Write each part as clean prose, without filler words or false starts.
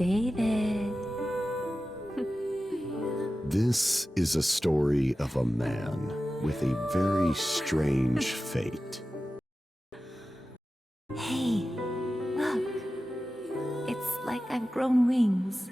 David. This is a story of a man with a very strange fate. Hey, look. It's like I've grown wings.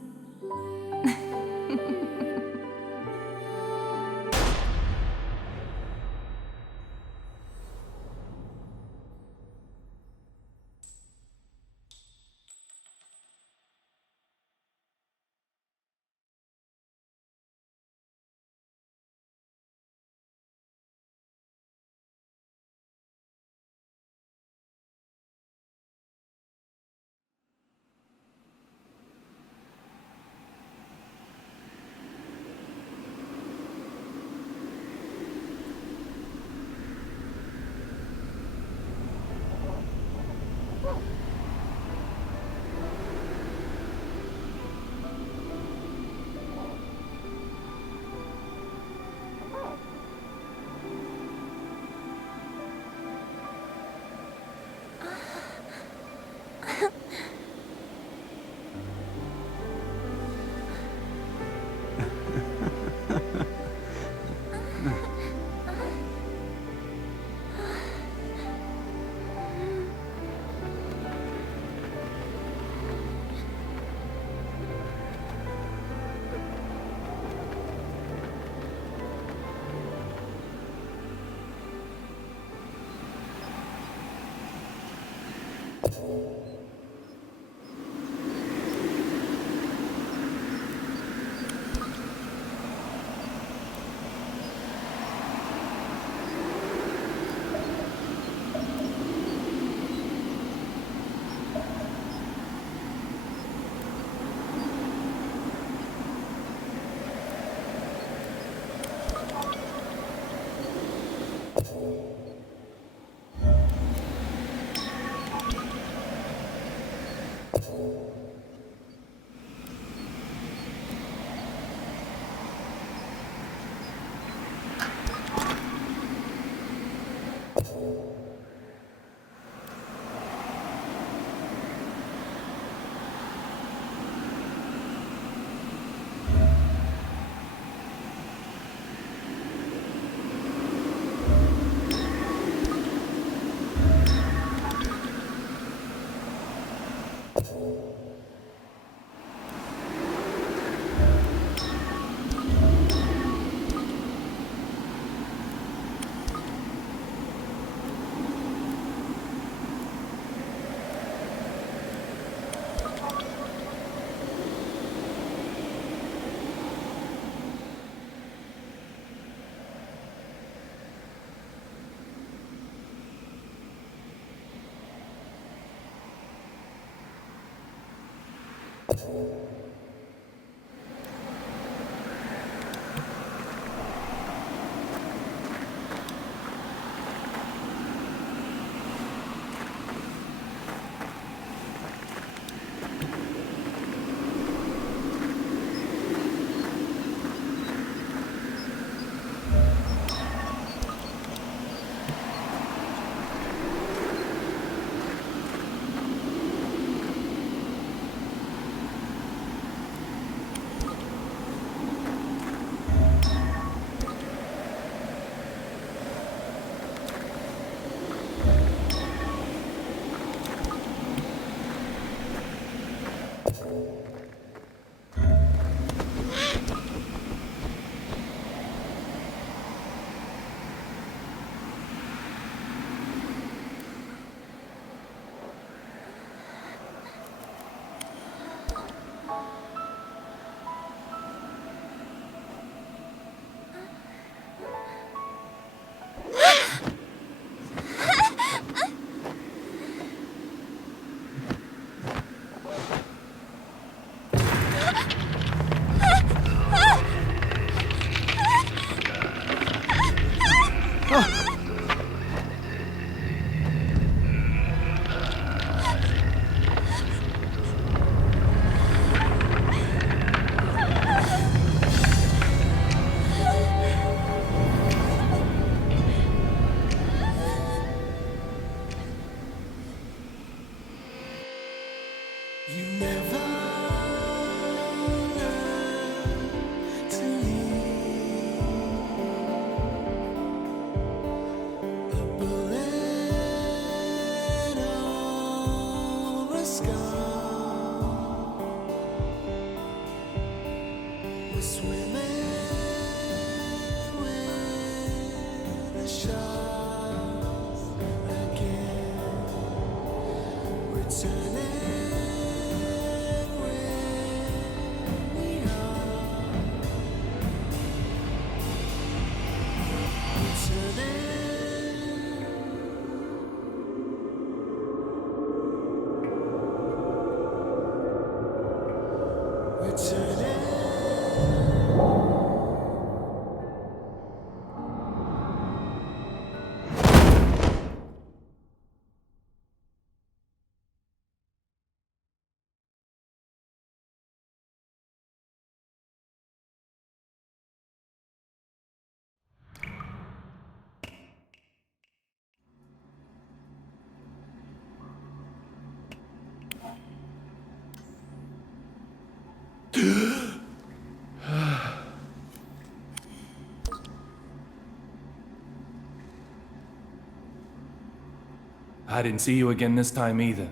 I didn't see you again this time either.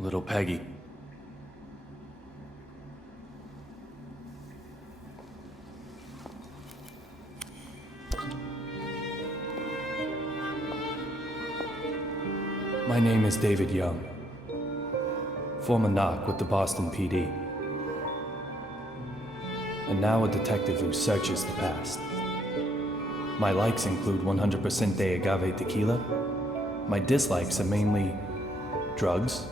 Little Peggy. My name is David Young, former knock with the Boston PD, and now a detective who searches the past. My likes include 100% de agave tequila. My dislikes are mainly drugs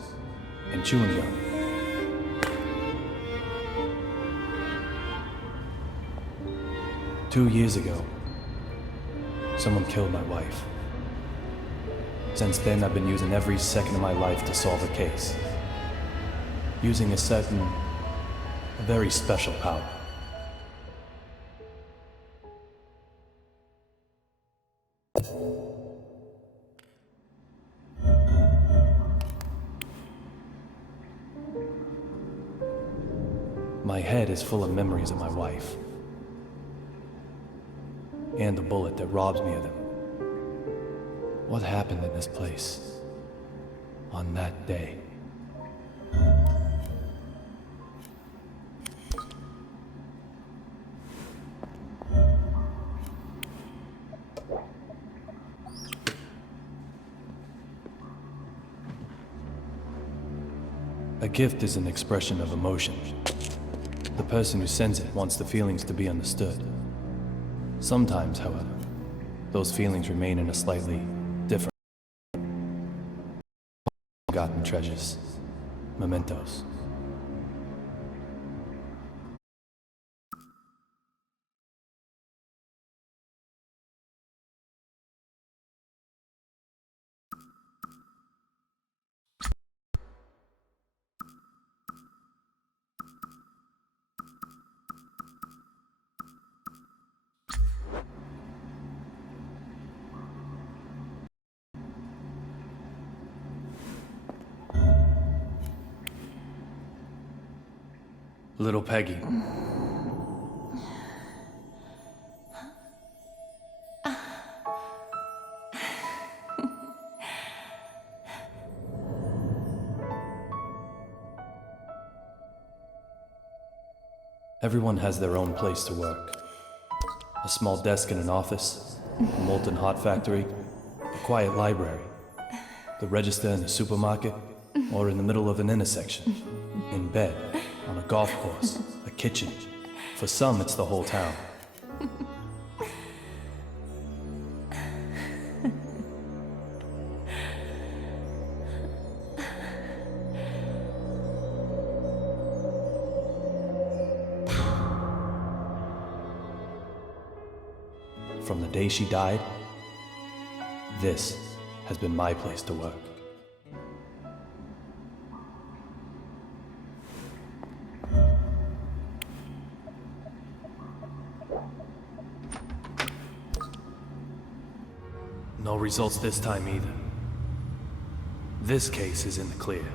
and chewing gum. Two years ago, someone killed my wife. Since then, I've been using every second of my life to solve a case. Using a very special power. My head is full of memories of my wife. And the bullet that robs me of them. What happened in this place on that day? A gift is an expression of emotion. The person who sends it wants the feelings to be understood. Sometimes, however, those feelings remain in a slightly different. Forgotten treasures, mementos. Little Peggy. Everyone has their own place to work. A small desk in an office, a molten hot factory, a quiet library, the register in a supermarket, or in the middle of an intersection, in bed, on a golf course, a kitchen. For some, it's the whole town. From the day she died, this has been my place to work. No results this time either. This case is in the clear.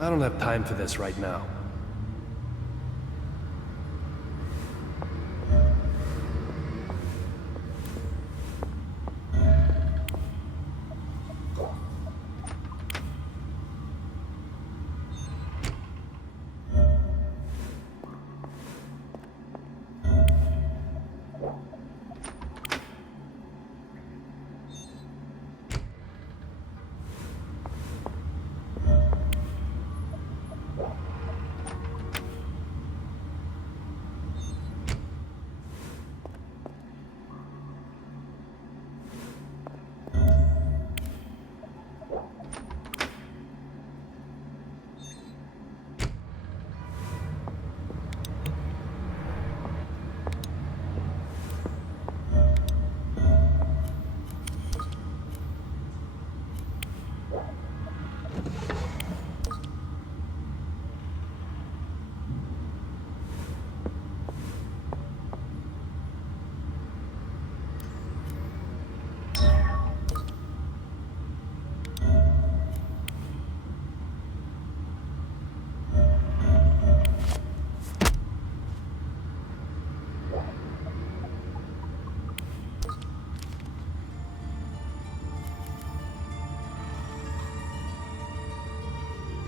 I don't have time for this right now.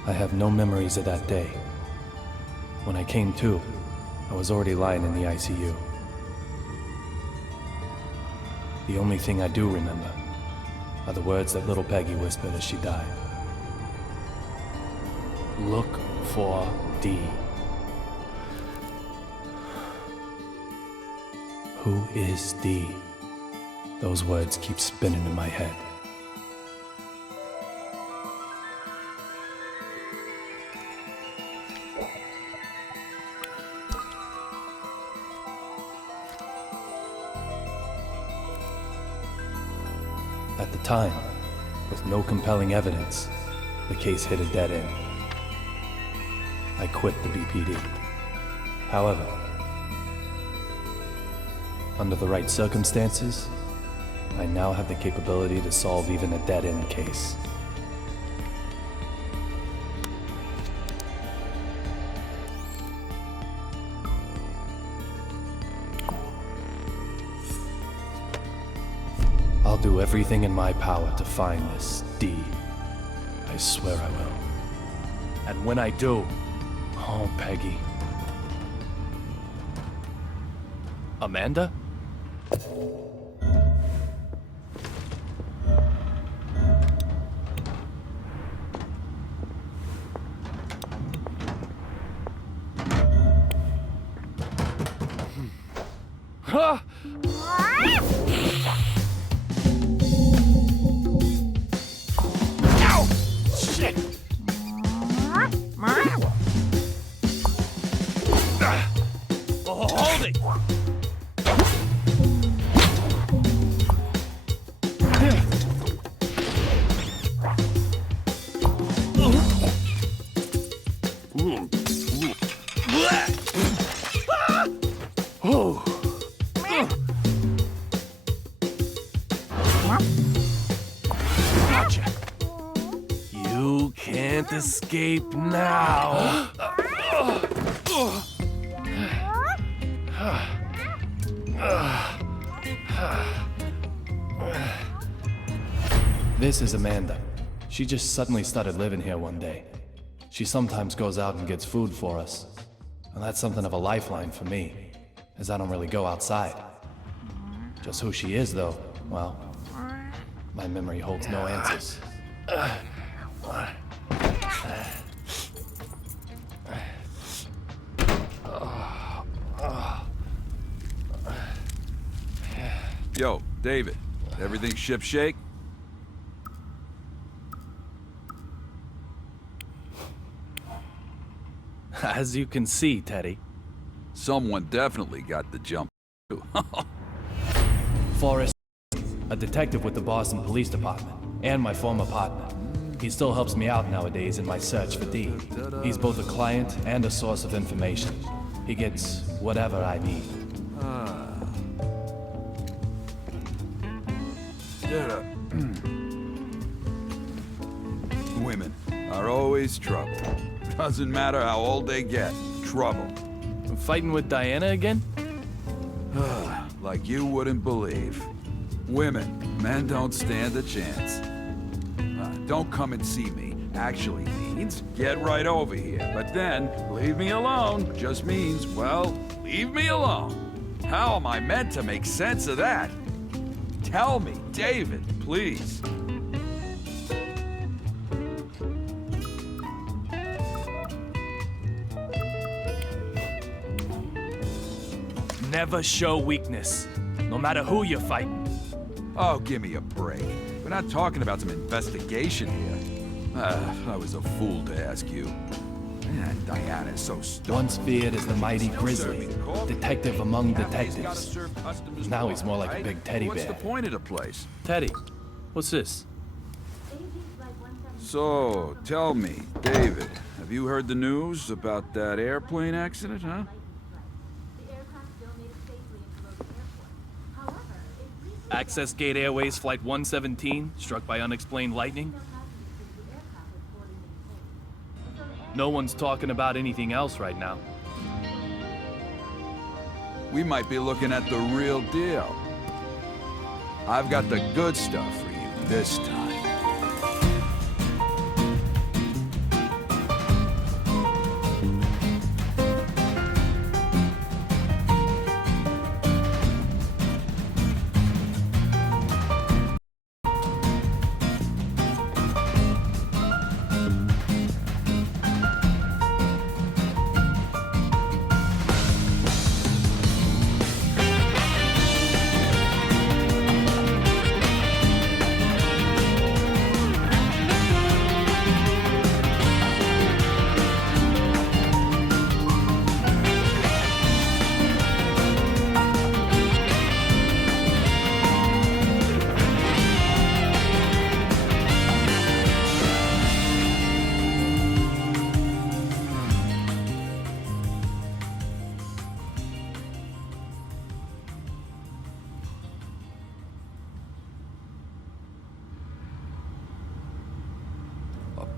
I have no memories of that day. When I came to, I was already lying in the ICU. The only thing I do remember are the words that little Peggy whispered as she died. Look for D. Who is D? Those words keep spinning in my head. At the time, with no compelling evidence, the case hit a dead end. I quit the BPD. However, under the right circumstances, I now have the capability to solve even a dead-end case. I'll do everything in my power to find this D. I swear I will. And when I do, oh, Peggy. Amanda? Huh? Ow! Shit! Oh, hold it! Oh. Gotcha. You can't escape now. This is Amanda. She just suddenly started living here one day. She sometimes goes out and gets food for us. And that's something of a lifeline for me, as I don't really go outside. Just who she is, though, well, my memory holds no answers. Yo, David, everything shipshape? As you can see, Teddy, Someone definitely got the jump. Forrest, a detective with the Boston Police Department, and my former partner. He still helps me out nowadays in my search for Dee. He's both a client and a source of information. He gets whatever I need. Women. are always trouble. Doesn't matter how old they get, trouble. I'm fighting with Diana again? Like you wouldn't believe. Women, men don't stand a chance. Don't come and see me actually means get right over here. But then, leave me alone just means, well, leave me alone. How am I meant to make sense of that? Tell me, David, please. Never show weakness, no matter who you're fighting. Oh, give me a break. We're not talking about some investigation here. I was a fool to ask you. Man, Diana's so stupid. Once feared as the mighty grizzly, detective among detectives. Now he's more like a big teddy bear. What's the point of the place? Teddy, what's this? So, tell me, David, have you heard the news about that airplane accident, huh? Access Gate Airways Flight 117, struck by unexplained lightning? No one's talking about anything else right now. We might be looking at the real deal. I've got the good stuff for you this time.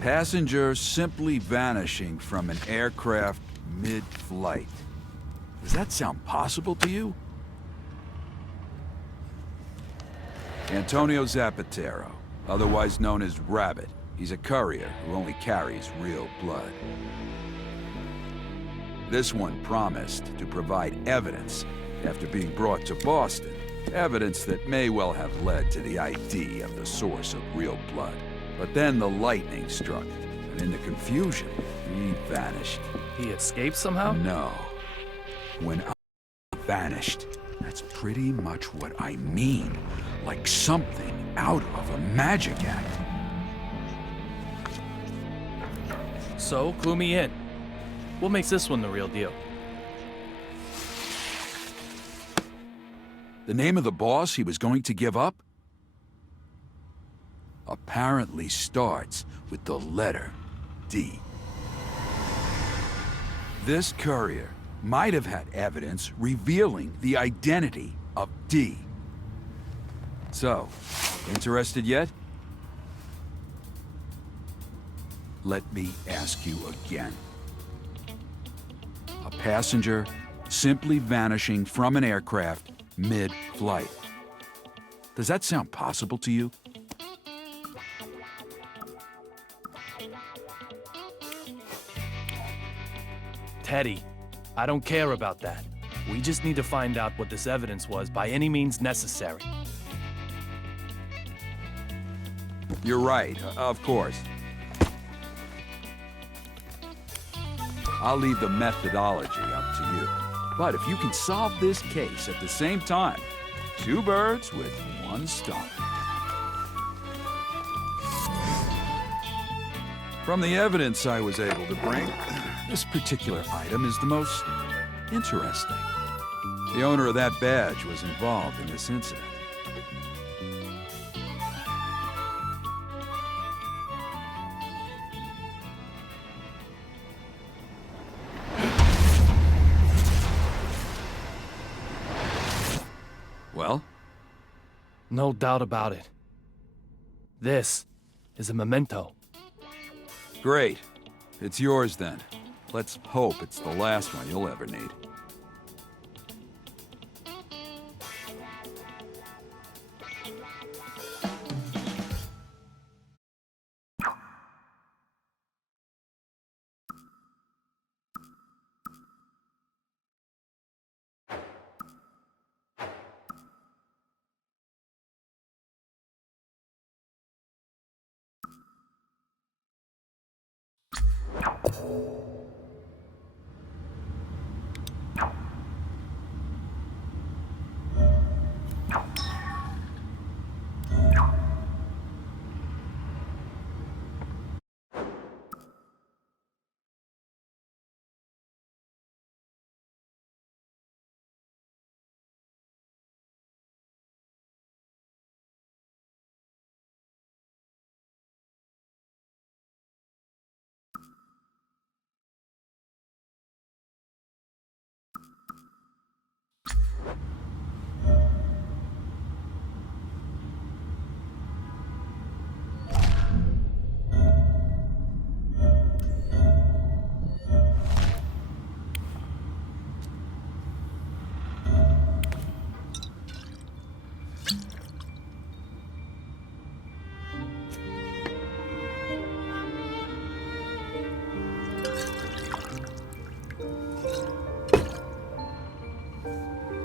Passenger simply vanishing from an aircraft mid-flight. Does that sound possible to you? Antonio Zapatero, otherwise known as Rabbit. He's a courier who only carries real blood. This one promised to provide evidence after being brought to Boston. Evidence that may well have led to the ID of the source of real blood. But then the lightning struck, and in the confusion, he vanished. He escaped somehow? No. When I vanished, that's pretty much what I mean. Like something out of a magic act. So, clue me in. What makes this one the real deal? The name of the boss he was going to give up? Apparently starts with the letter D. This courier might have had evidence revealing the identity of D. So, interested yet? Let me ask you again. A passenger simply vanishing from an aircraft mid-flight. Does that sound possible to you? Teddy, I don't care about that. We just need to find out what this evidence was by any means necessary. You're right, of course. I'll leave the methodology up to you. But if you can solve this case at the same time, two birds with one stone. From the evidence I was able to bring, this particular item is the most interesting. The owner of that badge was involved in this incident. Well? No doubt about it. This is a memento. Great. It's yours then. Let's hope it's the last one you'll ever need.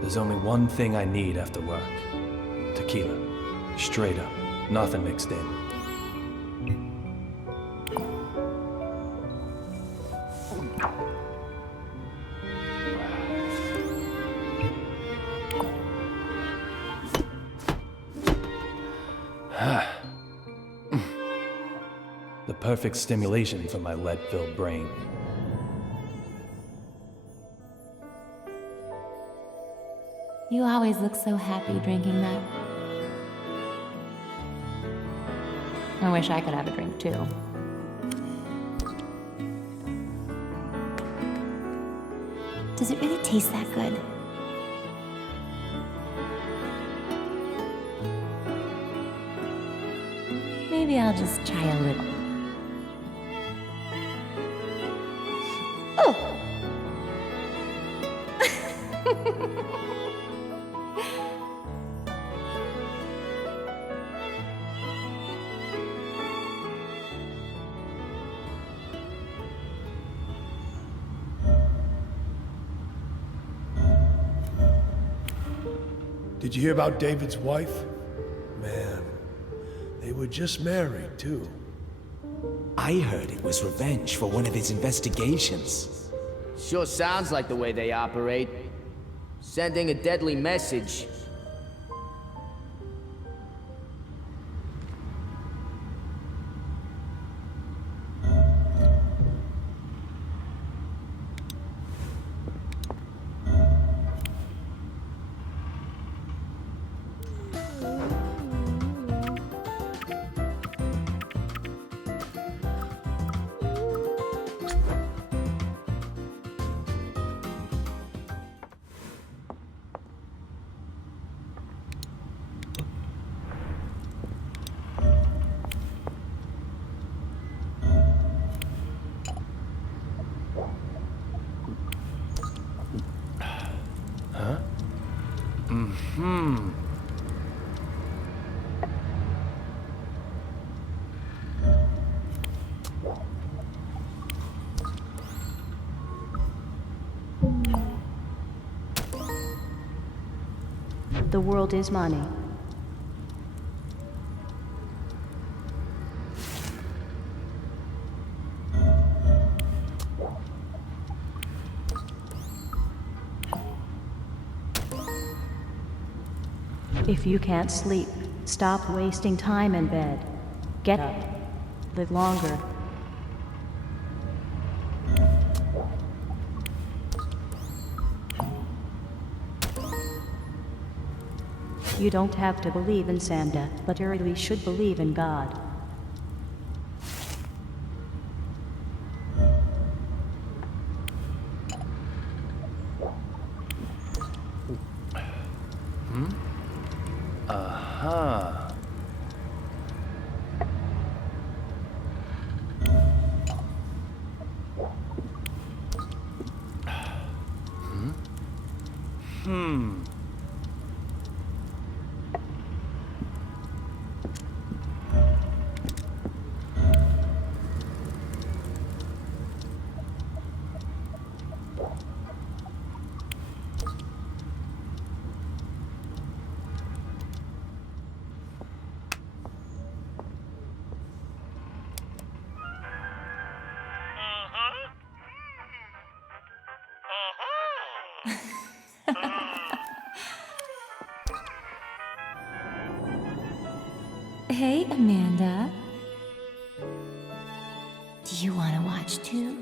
There's only one thing I need after work. Tequila. Straight up. Nothing mixed in. The perfect stimulation for my lead-filled brain. You always look so happy drinking that. I wish I could have a drink too. Does it really taste that good? Maybe I'll just try a little. Oh! Did you hear about David's wife? Man, they were just married, too. I heard it was revenge for one of his investigations. Sure sounds like the way they operate. Sending a deadly message. The world is money. If you can't sleep, stop wasting time in bed. Get up. Live longer. You don't have to believe in Santa, but you really should believe in God. Hey, Amanda. Do you want to watch too?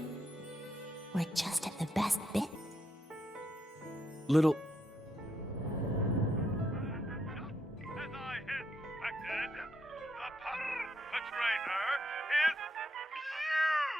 We're just at the best bit. Little. As I expected, the perpetrator is you!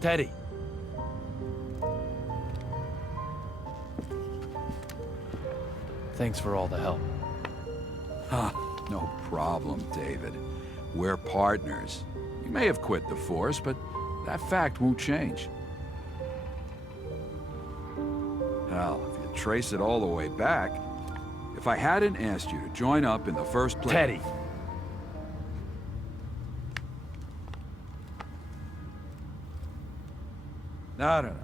Teddy! Thanks for all the help. No problem, David. We're partners. You may have quit the force, but that fact won't change. Hell, if you trace it all the way back, if I hadn't asked you to join up in the first place... Teddy! No.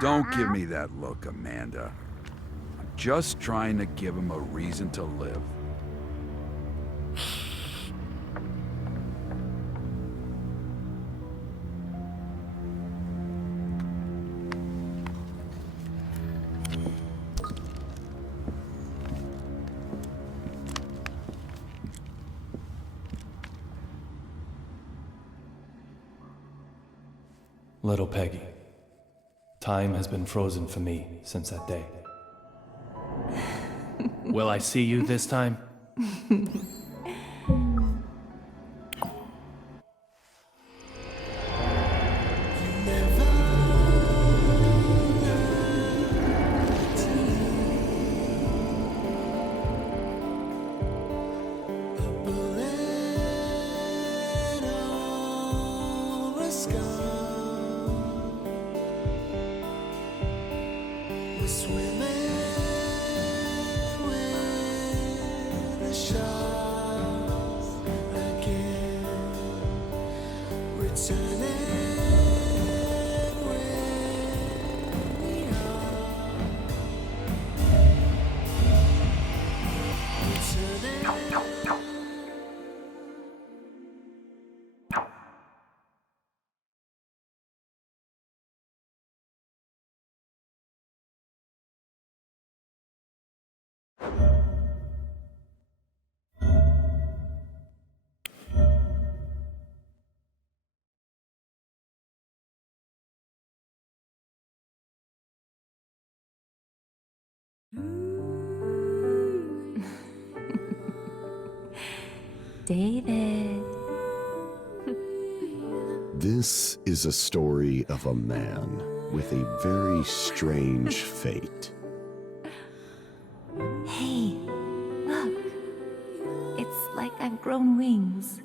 Don't give me that look, Amanda. I'm just trying to give him a reason to live. Little Peggy. Time has been frozen for me since that day. Will I see you this time? David. This is a story of a man with a very strange fate. Hey, look. It's like I've grown wings.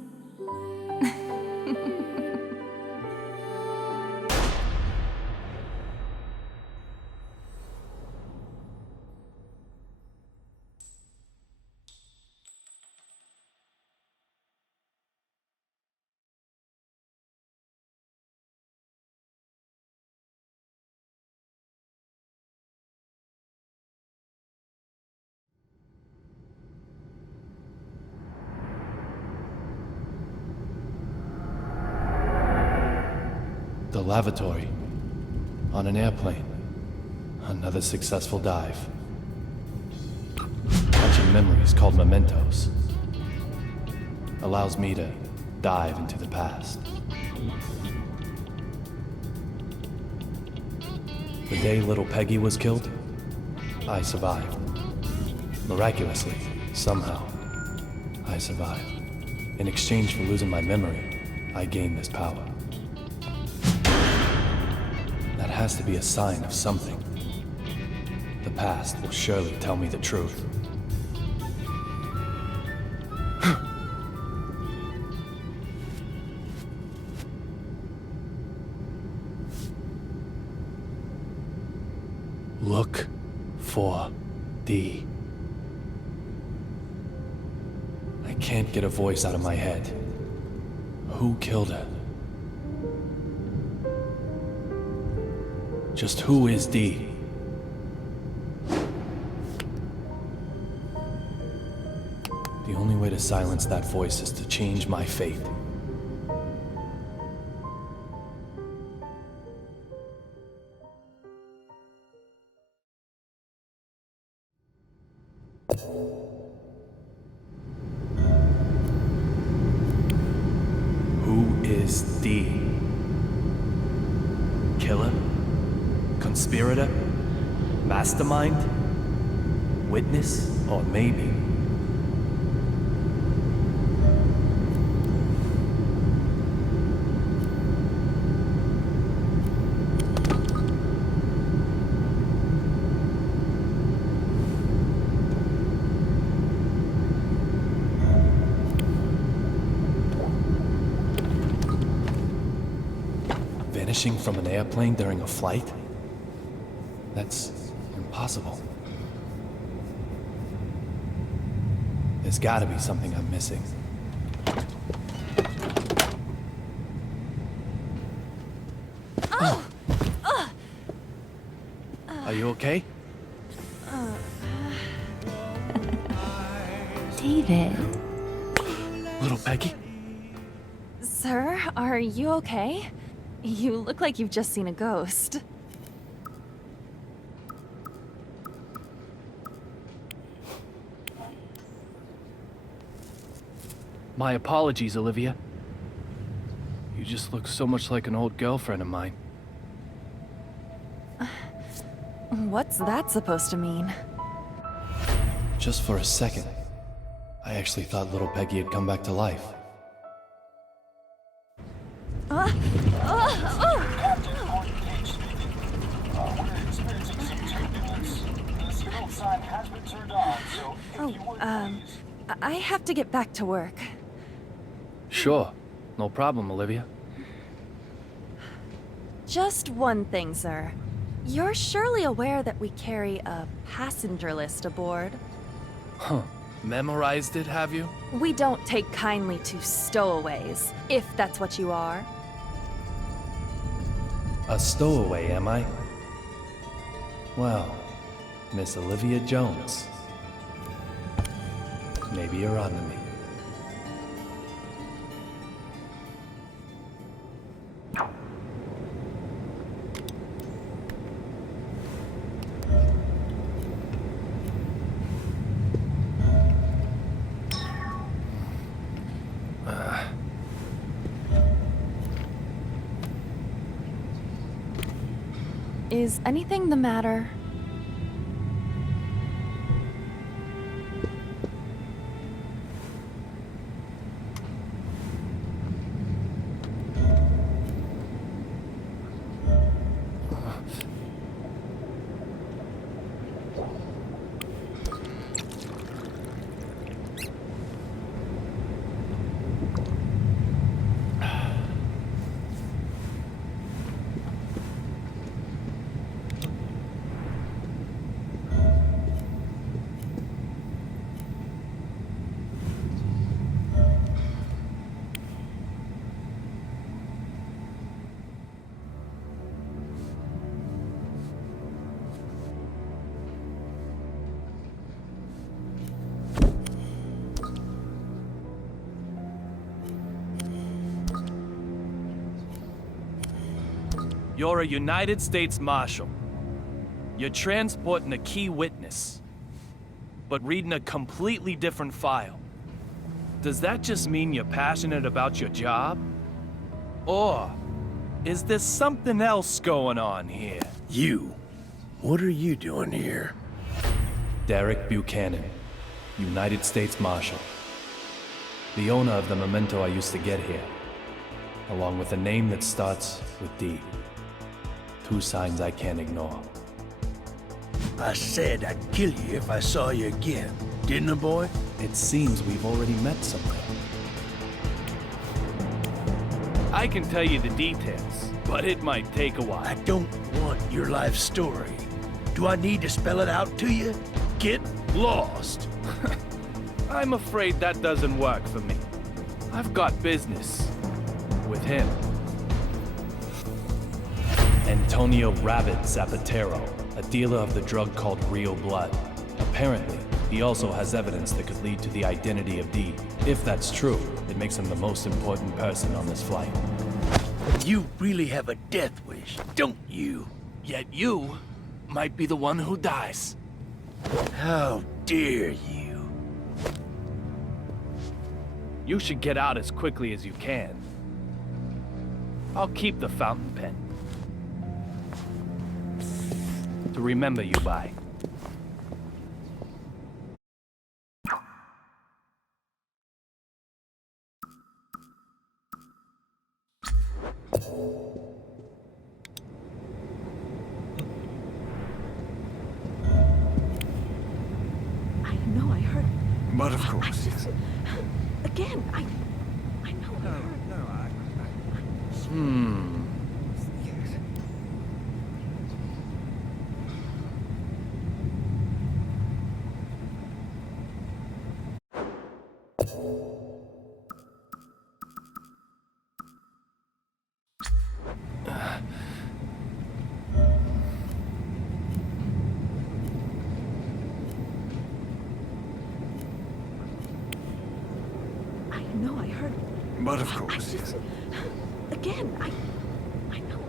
The lavatory. On an airplane. Another successful dive. Catching memories called mementos. Allows me to dive into the past. The day little Peggy was killed, I survived. Miraculously, somehow, I survived. In exchange for losing my memory, I gained this power. That has to be a sign of something. The past will surely tell me the truth. Look for D. I can't get a voice out of my head. Who killed her? Just who is D? The only way to silence that voice is to change my fate. Who is D? Killer? Conspirator? Mastermind? Witness? Or maybe... vanishing from an airplane during a flight? That's impossible. There's gotta be something I'm missing. Are you okay? David. Little Peggy? Sir, are you okay? You look like you've just seen a ghost. My apologies, Olivia. You just look so much like an old girlfriend of mine. What's that supposed to mean? Just for a second, I actually thought little Peggy had come back to life. I have to get back to work. Sure, no problem, Olivia. Just one thing, sir. You're surely aware that we carry a passenger list aboard. Huh. Memorized it, have you? We don't take kindly to stowaways, if that's what you are. A stowaway, am I? Well, Miss Olivia Jones. Maybe you're on to me. Is anything the matter? You're a United States Marshal. You're transporting a key witness, but reading a completely different file. Does that just mean you're passionate about your job? Or is there something else going on here? You. What are you doing here? Derek Buchanan, United States Marshal. The owner of the memento I used to get here, along with a name that starts with D. Two signs I can't ignore. I said I'd kill you if I saw you again, didn't I, boy? It seems we've already met somewhere. I can tell you the details, but it might take a while. I don't want your life story. Do I need to spell it out to you? Get lost. I'm afraid that doesn't work for me. I've got business with him. Antonio Rabbit Zapatero, a dealer of the drug called Real Blood. Apparently, he also has evidence that could lead to the identity of D. If that's true, it makes him the most important person on this flight. You really have a death wish, don't you? Yet you might be the one who dies. How dare you? You should get out as quickly as you can. I'll keep the fountain pen to remember you by. I know I heard. But of course. Again, I know I heard. I know I heard. But of course. Again, I know I heard.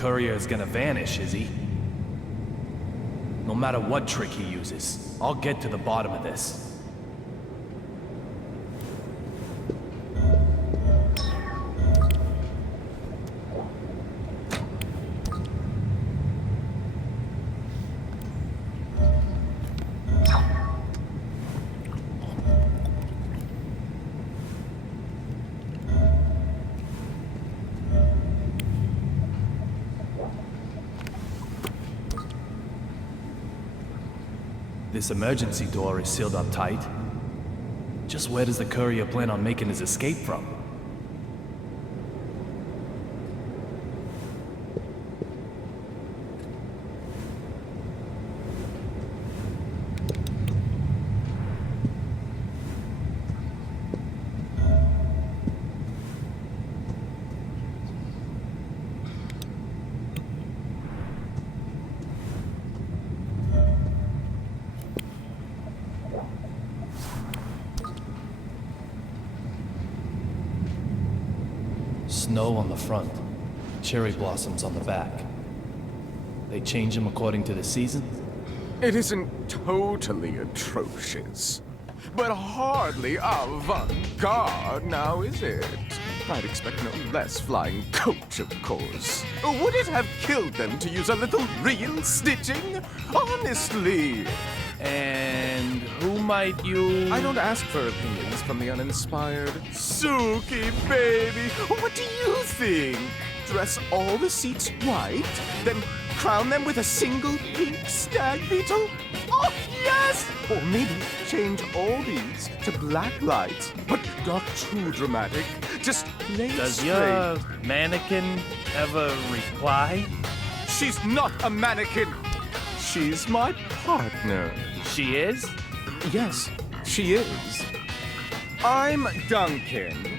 courier is gonna vanish, is he? No matter what trick he uses, I'll get to the bottom of this. This emergency door is sealed up tight. Just where does the courier plan on making his escape from? Snow on the front, cherry blossoms on the back. They change them according to the season? It isn't totally atrocious, but hardly avant-garde now, is it? I'd expect no less flying coach, of course. Would it have killed them to use a little real stitching? Honestly. And who might you... I don't ask for opinions from the uninspired. Suki, baby, what do you think? Dress all the seats white, then crown them with a single pink stag beetle? Oh, yes! Or maybe change all these to black lights, but not too dramatic. Just plain Does straight. your mannequin ever reply? She's not a mannequin. She's my partner. She is? Yes, she is. I'm Duncan,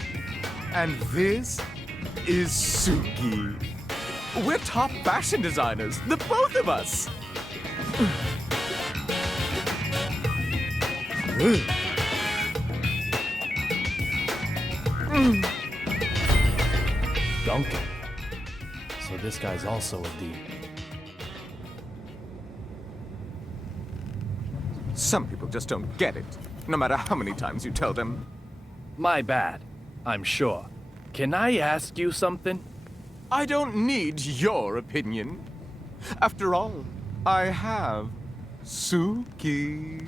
and this is Suki. We're top fashion designers, the both of us. Duncan. So this guy's also a D. Some people just don't get it, no matter how many times you tell them. My bad, I'm sure. Can I ask you something? I don't need your opinion. After all, I have Suki.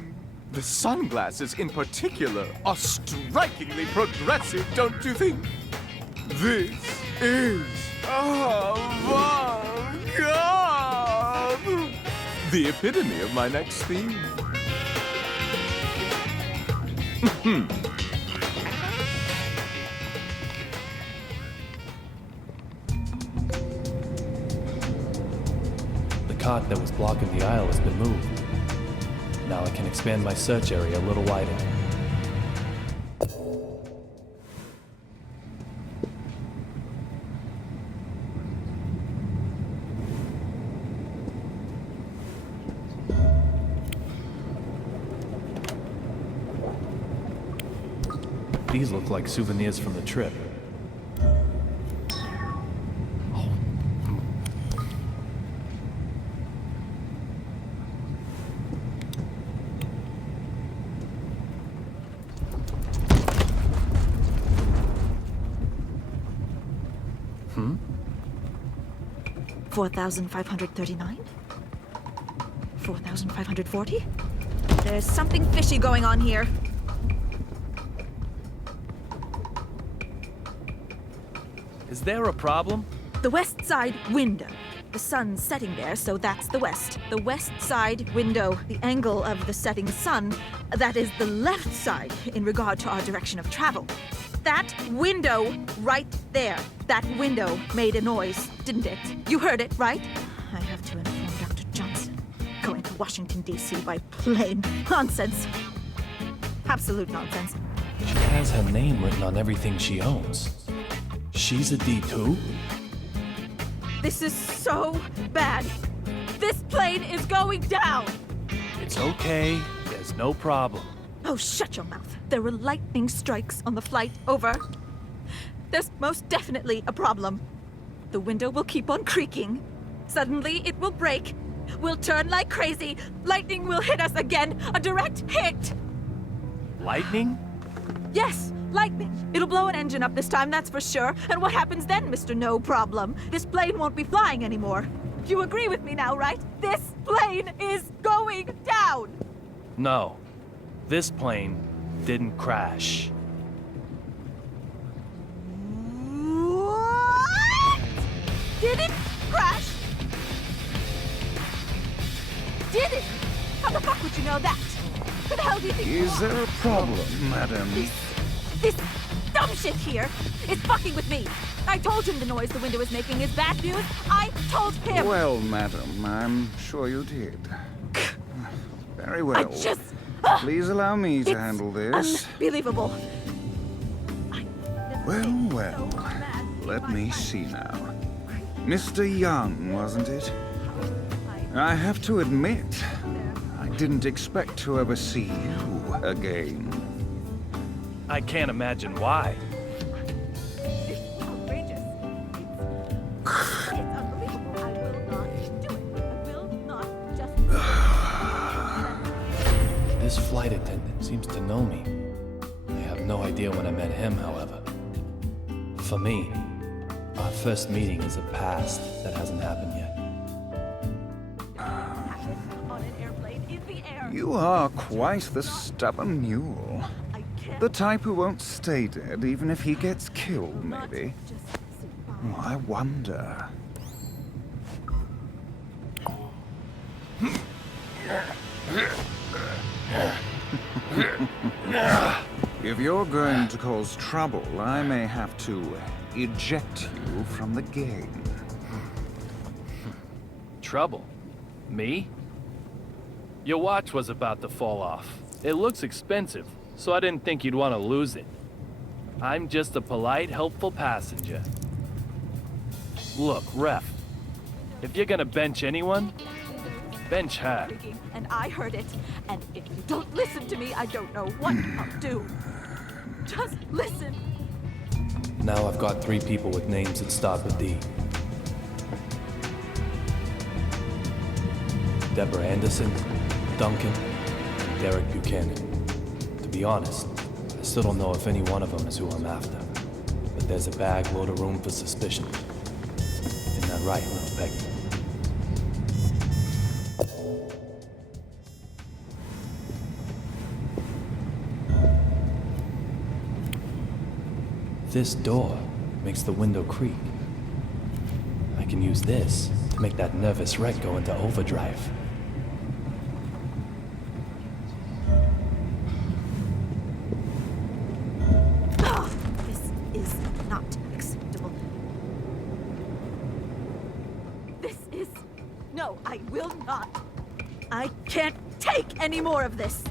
The sunglasses in particular are strikingly progressive, don't you think? This is avant-garde. The epitome of my next theme. The cot that was blocking the aisle has been moved. Now I can expand my search area a little wider. These look like souvenirs from the trip. Hmm? 4,539? 4,540? There's something fishy going on here. Is there a problem? The west side window. The sun's setting there, so that's the west. The west side window, the angle of the setting sun, that is the left side in regard to our direction of travel. That window right there, that window made a noise, didn't it? You heard it, right? I have to inform Dr. Johnson. Going to Washington, D.C. by plane. Nonsense. Absolute nonsense. She has her name written on everything she owns. She's a D2? This is so bad. This plane is going down. It's okay. There's no problem. Oh, shut your mouth. There were lightning strikes on the flight over. There's most definitely a problem. The window will keep on creaking. Suddenly, it will break. We'll turn like crazy. Lightning will hit us again. A direct hit. Lightning? Yes, lightning. It'll blow an engine up this time, that's for sure. And what happens then, Mr. No Problem? This plane won't be flying anymore. You agree with me now, right? This plane is going down! No. This plane didn't crash. What? Did it crash? Did it? How the fuck would you know that? Who the hell do you think you Is are? there a problem, madam? This dumb shit here is fucking with me. I told him the noise the window is making is bad news. I told him. Well, madam, I'm sure you did. Very well. I just... Please allow me to It's handle this. Unbelievable. Well, well. Let me see now. Mr. Young, wasn't it? I have to admit, I didn't expect to ever see you again. I can't imagine why. It's outrageous. It's unbelievable. I will not do it. I will not just... This flight attendant seems to know me. I have no idea when I met him, however. For me, our first meeting is a past that hasn't happened yet. on an airplane in the air. You are quite the stubborn mule. I can't The type who won't stay dead even if he gets killed, not maybe. just sit by. Oh, I wonder. If you're going to cause trouble, I may have to eject you from the game. Trouble? Me? Your watch was about to fall off. It looks expensive, so I didn't think you'd want to lose it. I'm just a polite, helpful passenger. Look, Ref, if you're gonna bench anyone, bench her. And I heard it. And if you don't listen to me, I don't know what I'll do. Just listen. Now I've got 3 people with names that start with D. Deborah Anderson, Duncan, and Derek Buchanan. To be honest, I still don't know if any one of them is who I'm after. But there's a bag load of room for suspicion. Isn't that right, little Peggy? This door makes the window creak. I can use this to make that nervous wreck go into overdrive. This is not acceptable. This is... No, I will not. I can't take any more of this.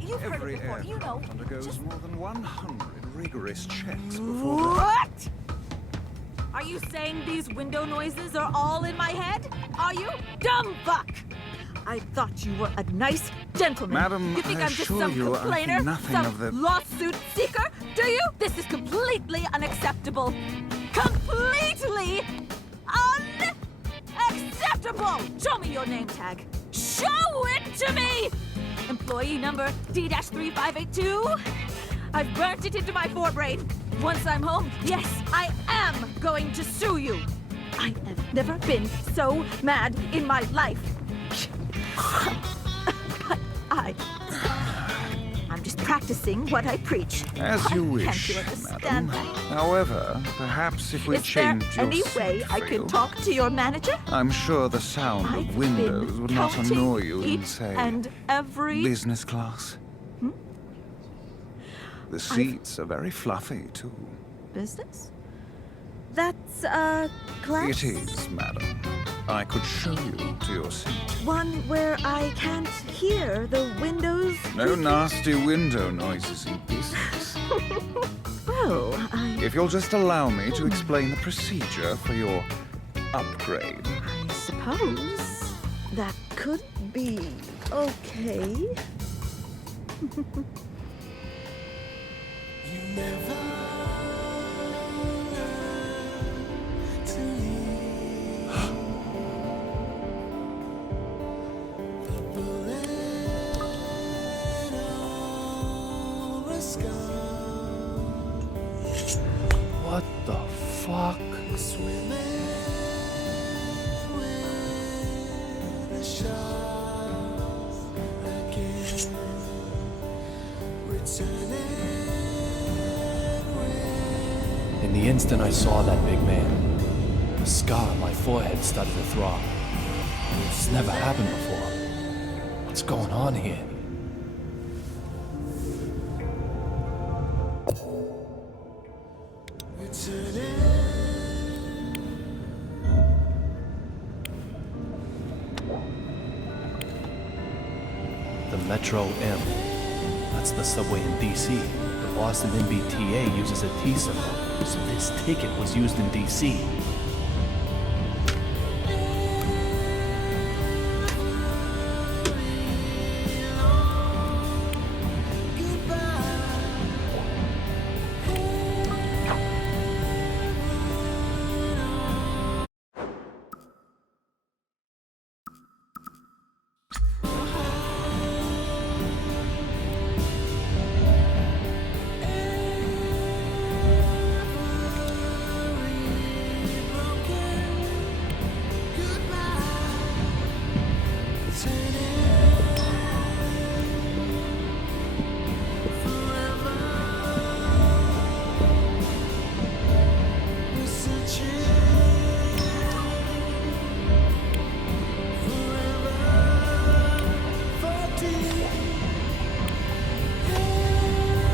You've heard Every it before, you know. aircraft undergoes Just... more than 100 rigorous checks before... What? Are you saying these window noises are all in my head? Are you? Dumb fuck! I thought you were a nice gentleman. Madam, you think I I'm just assure some you, I think complainer? nothing Some of the- lawsuit seeker? Do you? This is completely unacceptable. Completely unacceptable! Show me your name tag. Show it to me! Employee number D-3582? I've burnt it into my forebrain. Once I'm home, yes, I am going to sue you. I have never been so mad in my life. But I'm just practicing what I preach. As you wish, Can't you understand madam. that? However, perhaps if we Is there change your any seat way I for can you, talk to your manager? I'm sure the sound I've of windows been would not counting annoy you in, each say, and every... business class. The seats are very fluffy, too. Business? That's, class? It is, madam. I could show you to your seat. One where I can't hear the windows. No nasty window noises in business. Oh, If you'll just allow me to explain the procedure for your upgrade. I suppose that could be okay. What the fuck? In the instant I saw that big man, the scar on my forehead started to throb. It's never happened before. What's going on here? The Metro M. That's the subway in DC. The Boston MBTA uses a T symbol, so this ticket was used in DC.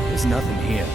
There's nothing here.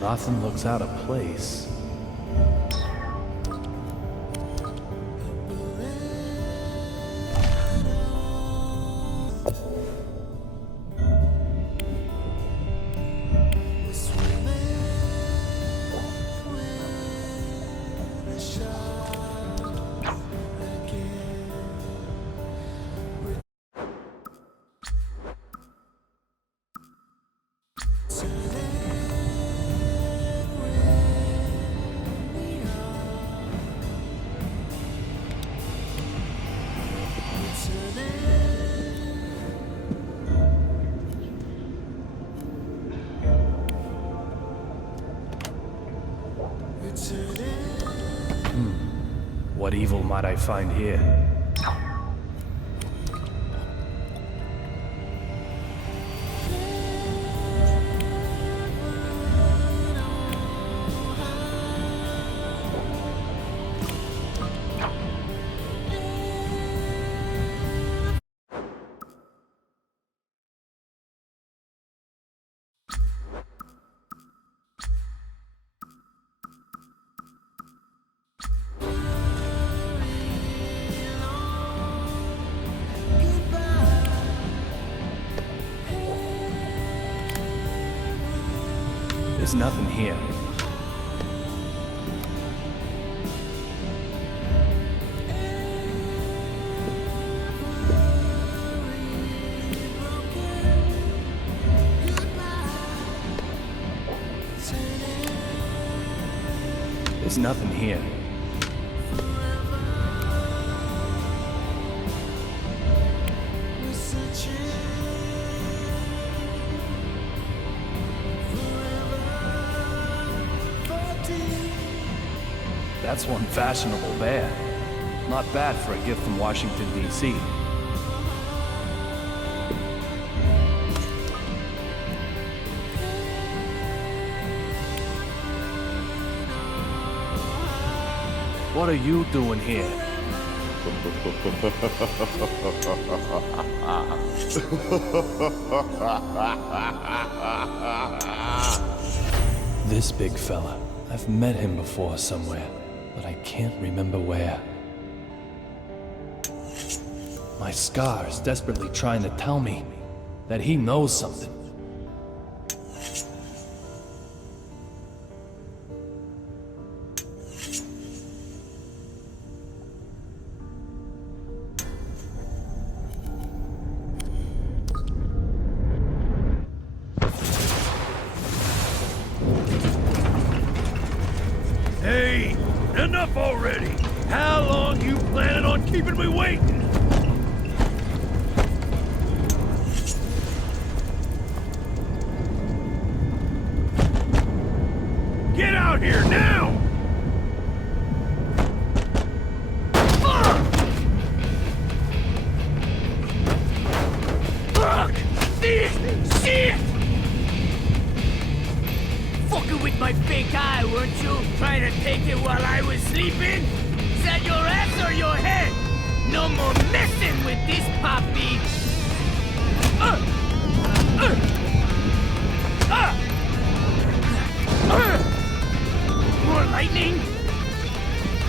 Nothing looks out of place. What evil might I find here? There's nothing here. There's nothing here. That's one fashionable bear. Not bad for a gift from Washington, D.C. What are you doing here? This big fella. I've met him before somewhere, but I can't remember where. My scar is desperately trying to tell me that he knows something. Hey, enough already! How long you planning on keeping me waiting? Get out here now! Fuck this shit! Fucking with my fake eye, weren't you? Trying to take it while I was sleeping? Is that your ass or your head? No more messing with this puppy! More lightning?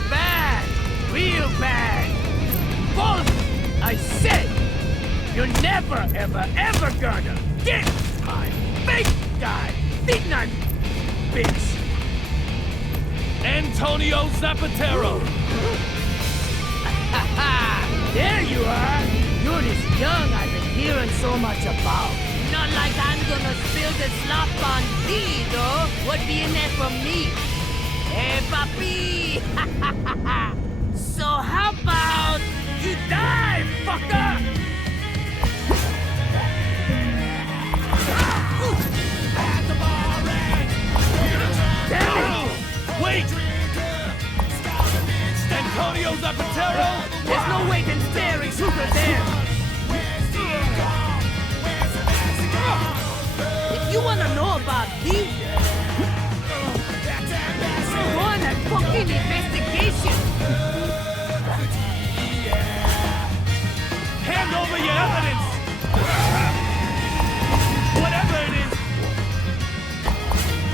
Bad! Real bad! Both! I said! You're never, ever, ever gonna get my fake guy! Big knife! Bitch! Antonio Zapatero! There you are! You're this young I've been hearing so much about. Not like I'm gonna spill the slop on thee, though. What be in there for me? Hey, papi! So how about you die, fucker? Damn it! Wait! Antonio Zapatero! There's no way in staring through there! If you wanna know about me, go on a fucking investigation! Hand over your evidence! Whatever it is!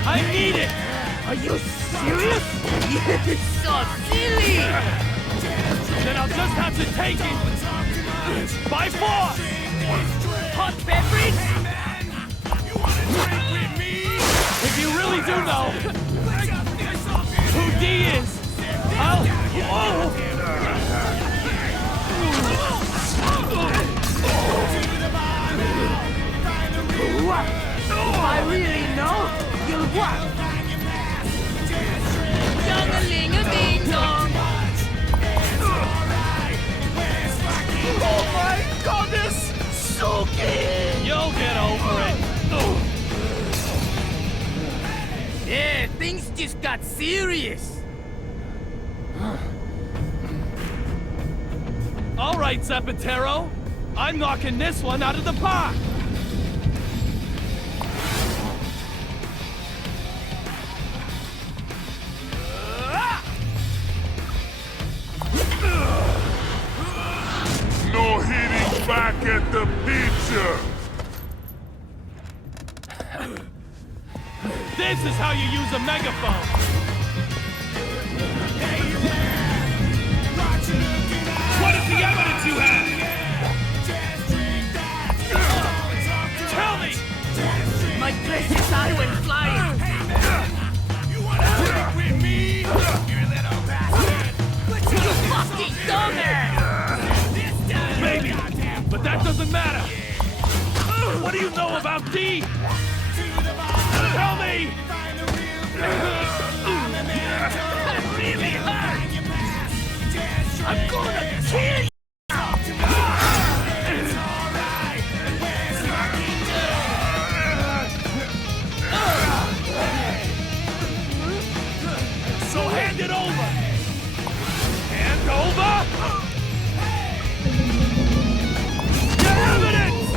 I need it! Are you serious? You're so silly! Then I'll just have to take it! By force! Hot beverage? If you really do know who D is, I'll... What? If I really know, you'll what? Young-a-ling-a-ding-dong! Oh my goodness! Suki! You'll get over it! Yeah, things just got serious! All right, Zapatero. I'm knocking this one out of the park! No hitting back at the picture! This is how you use a megaphone! What is the evidence you have? Tell me! My precious eye went flying! You wanna drink with me? You little bastard! You fucking dumbass! Maybe, but that doesn't matter! What do you know about D? Tell me! That really hurt! I'm gonna kill you! So hand it over! Hand over? Your evidence!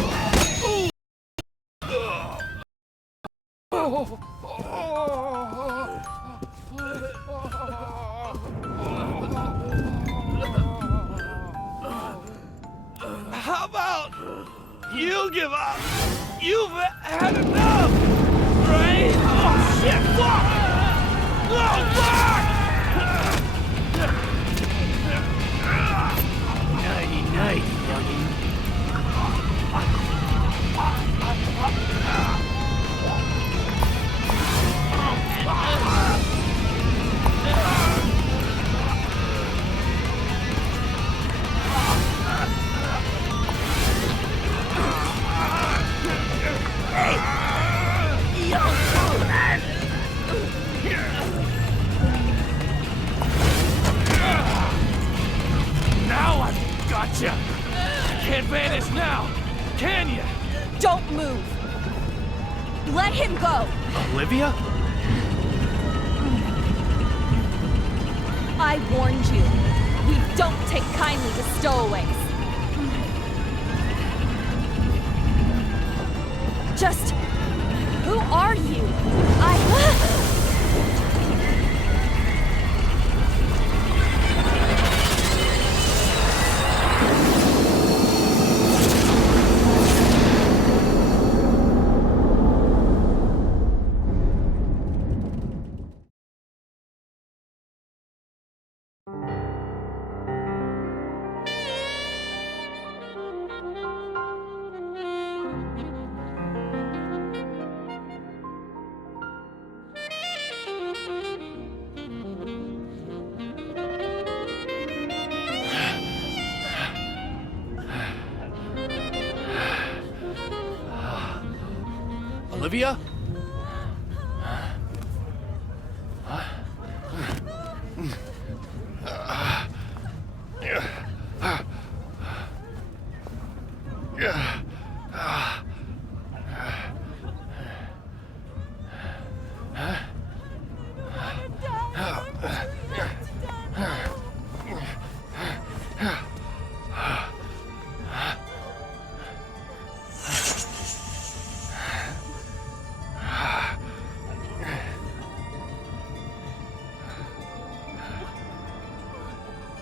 You'll give up. You've had enough, right? Oh, shit, fuck! Oh, fuck! Nighty-nighty, youngin'. Now I've gotcha! You can't vanish now, can you? Don't move! Let him go! Olivia? I warned you. We don't take kindly to stowaways. Just... who are you? Olivia?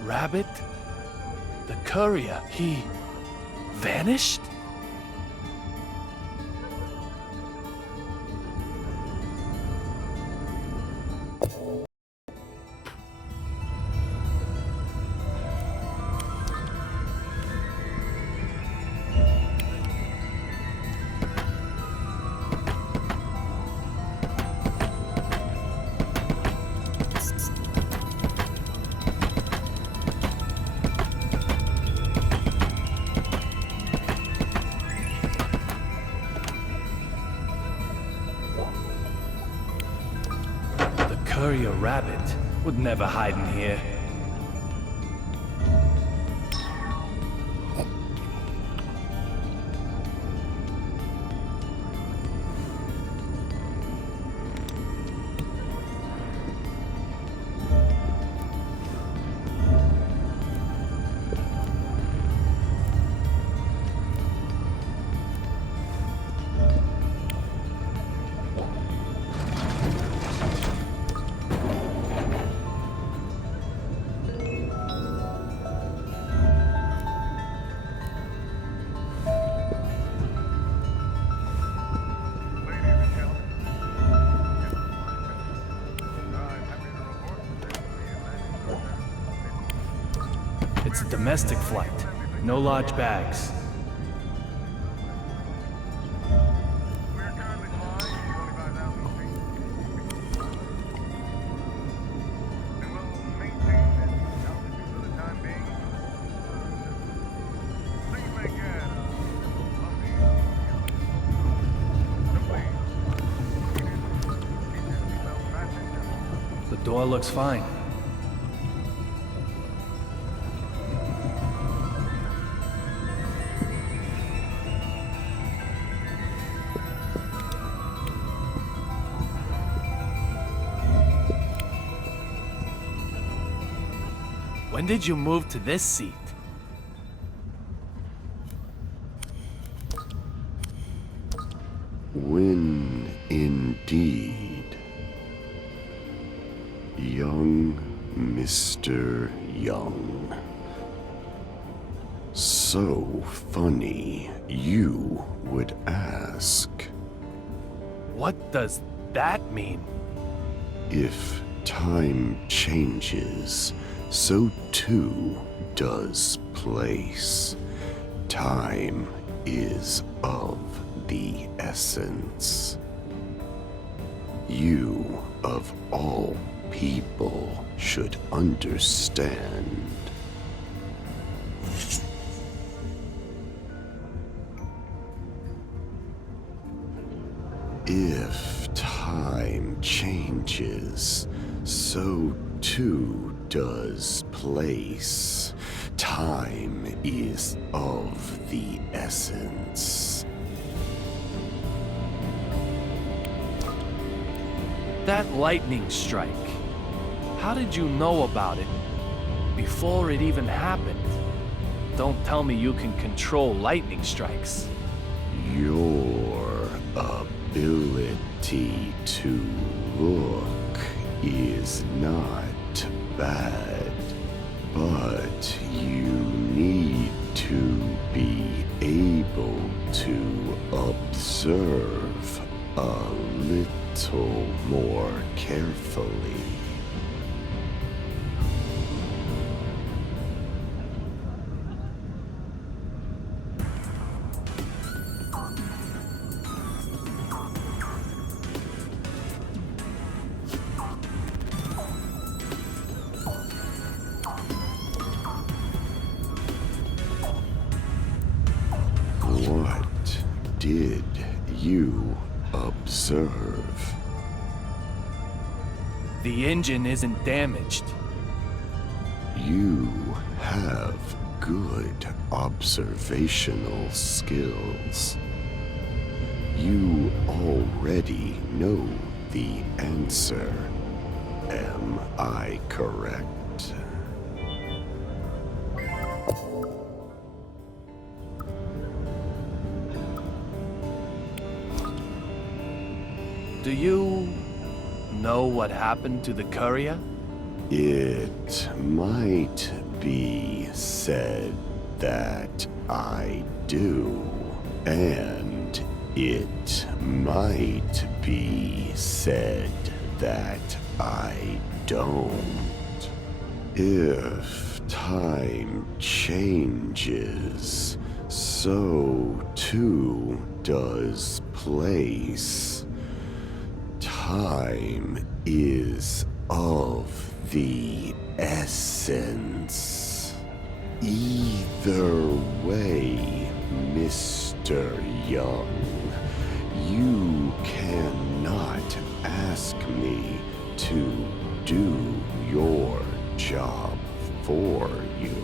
Rabbit? The courier, he vanished? Courier Rabbit would never hide in here. It's a domestic flight. No large bags. The door looks fine. When did you move to this seat? When indeed, young Mr. Young. So funny you would ask. What does that mean? If time changes, so too does place. Time is of the essence. You, of all people, should understand. If time changes, so too does place. Time is of the essence. That lightning strike. How did you know about it before it even happened? Don't tell me you can control lightning strikes. Your ability to look is not bad, but you need to be able to observe a little more carefully. What did you observe? The engine isn't damaged. You have good observational skills. You already know the answer. Am I correct? Do you know what happened to the courier? It might be said that I do, and it might be said that I don't. If time changes, so too does place. Time is of the essence. Either way, Mr. Young, you cannot ask me to do your job for you.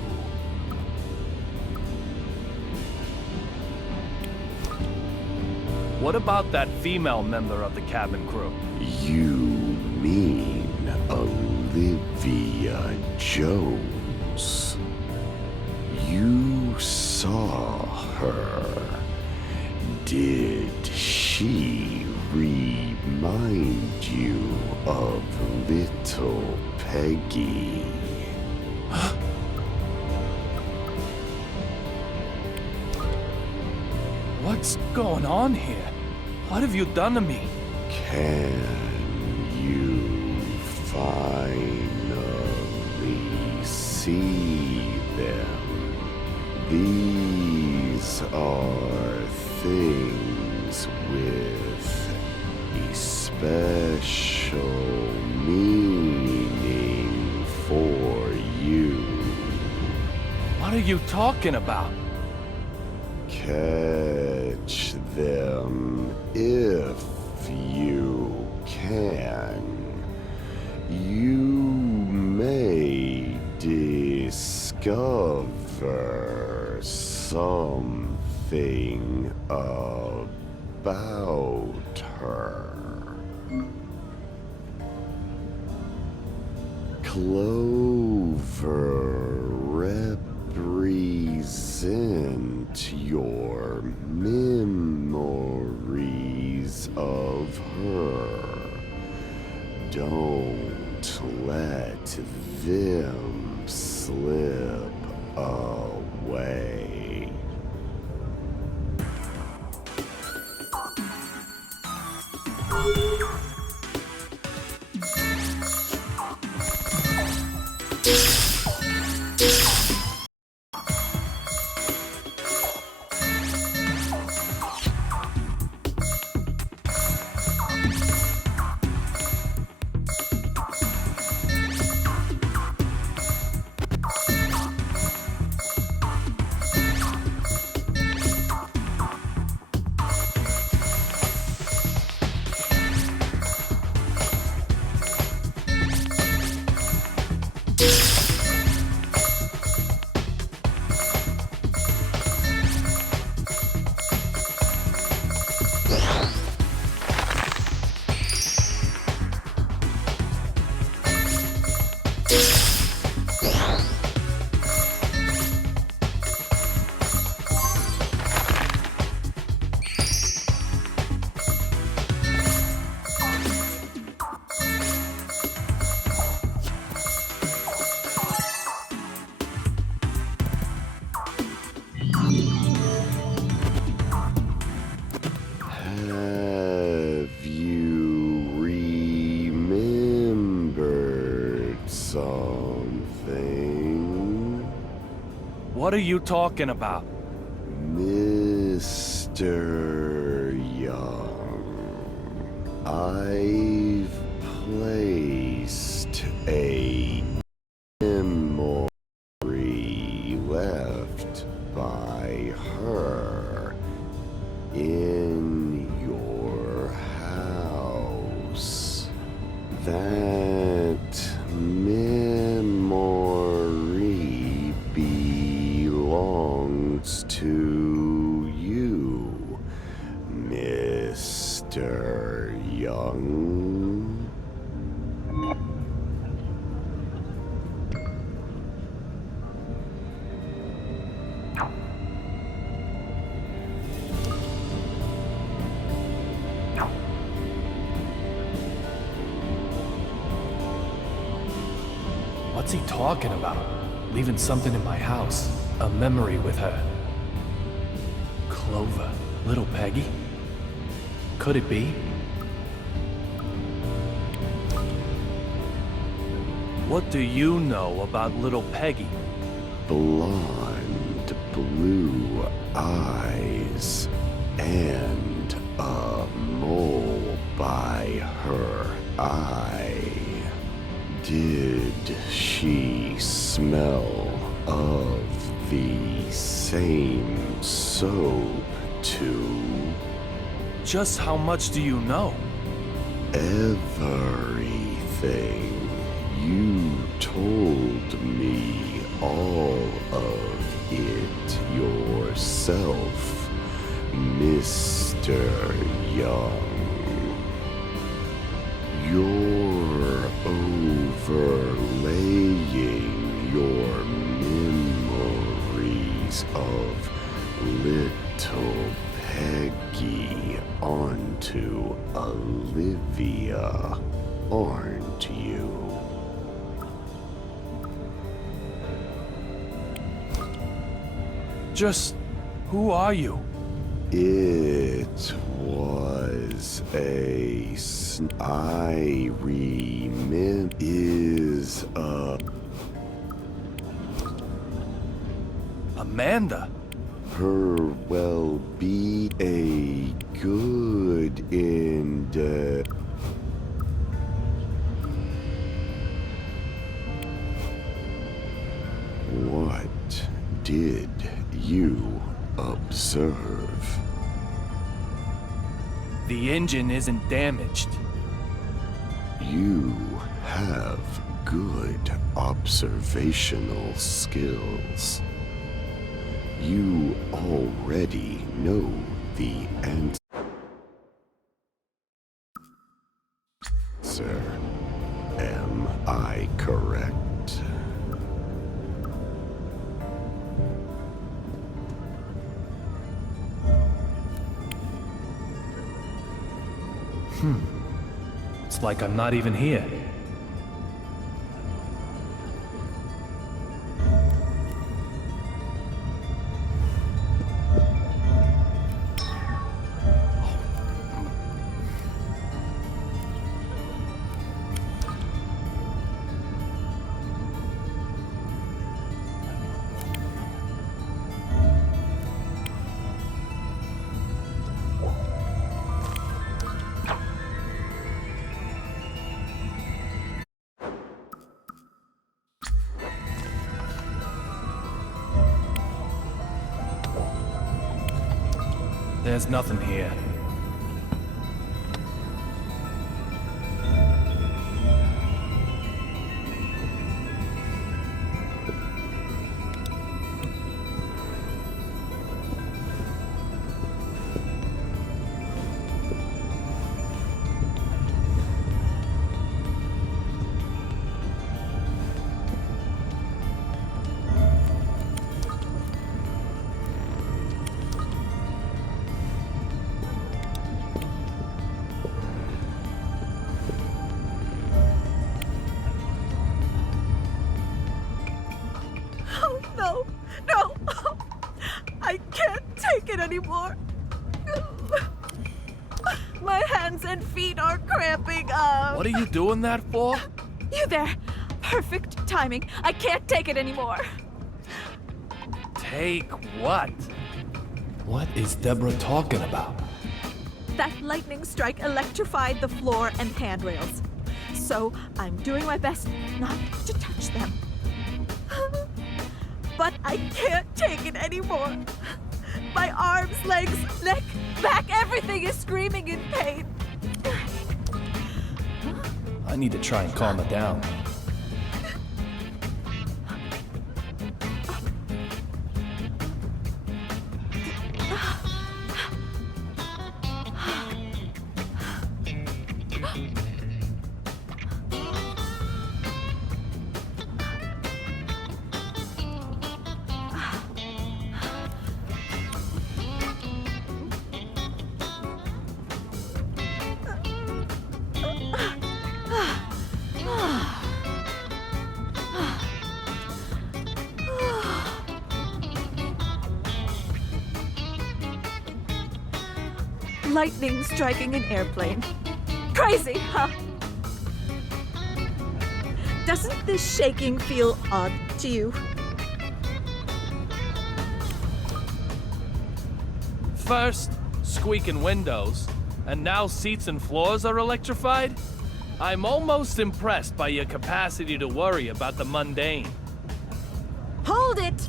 What about that female member of the cabin crew? You mean Olivia Jones? You saw her. Did she remind you of little Peggy? What's going on here? What have you done to me? Can you finally see them? These are things with a special meaning for you. What are you talking about? Catch them if you can. You may discover something about her. Clover represent your memories of her. Don't let them slip away. Have you remembered something? What are you talking about? Mr. Young, I've placed a memory left by her in your house. That memory belongs to you, Mr. Young. What's he talking about? Leaving something in my house. A memory with her. Clover. Little Peggy? Could it be? What do you know about little Peggy? Blonde, blue eyes, and a mole by her eye. Did she smell of the same soap too? Just how much do you know? Everything. You told me all of it yourself, Mr. Young. You're overlaying your memories of little Peggy onto Olivia, aren't you? Just who are you? It was I remember is Amanda. Her will be a good in the What did you observe? The engine isn't damaged. You have good observational skills. You already know the answer. Am I correct? It's like I'm not even here. There's nothing here. Oh, no, no. I can't take it anymore. My hands and feet are cramping up. What are you doing that for? You there. Perfect timing. I can't take it anymore. Take what? What is Deborah talking about? That lightning strike electrified the floor and handrails. So I'm doing my best not to touch them. But I can't take it anymore. My arms, legs, neck, back, everything is screaming in pain. I need to try and calm her down. Lightning striking an airplane. Crazy, huh? Doesn't this shaking feel odd to you? First, squeaking windows, and now seats and floors are electrified? I'm almost impressed by your capacity to worry about the mundane. Hold it!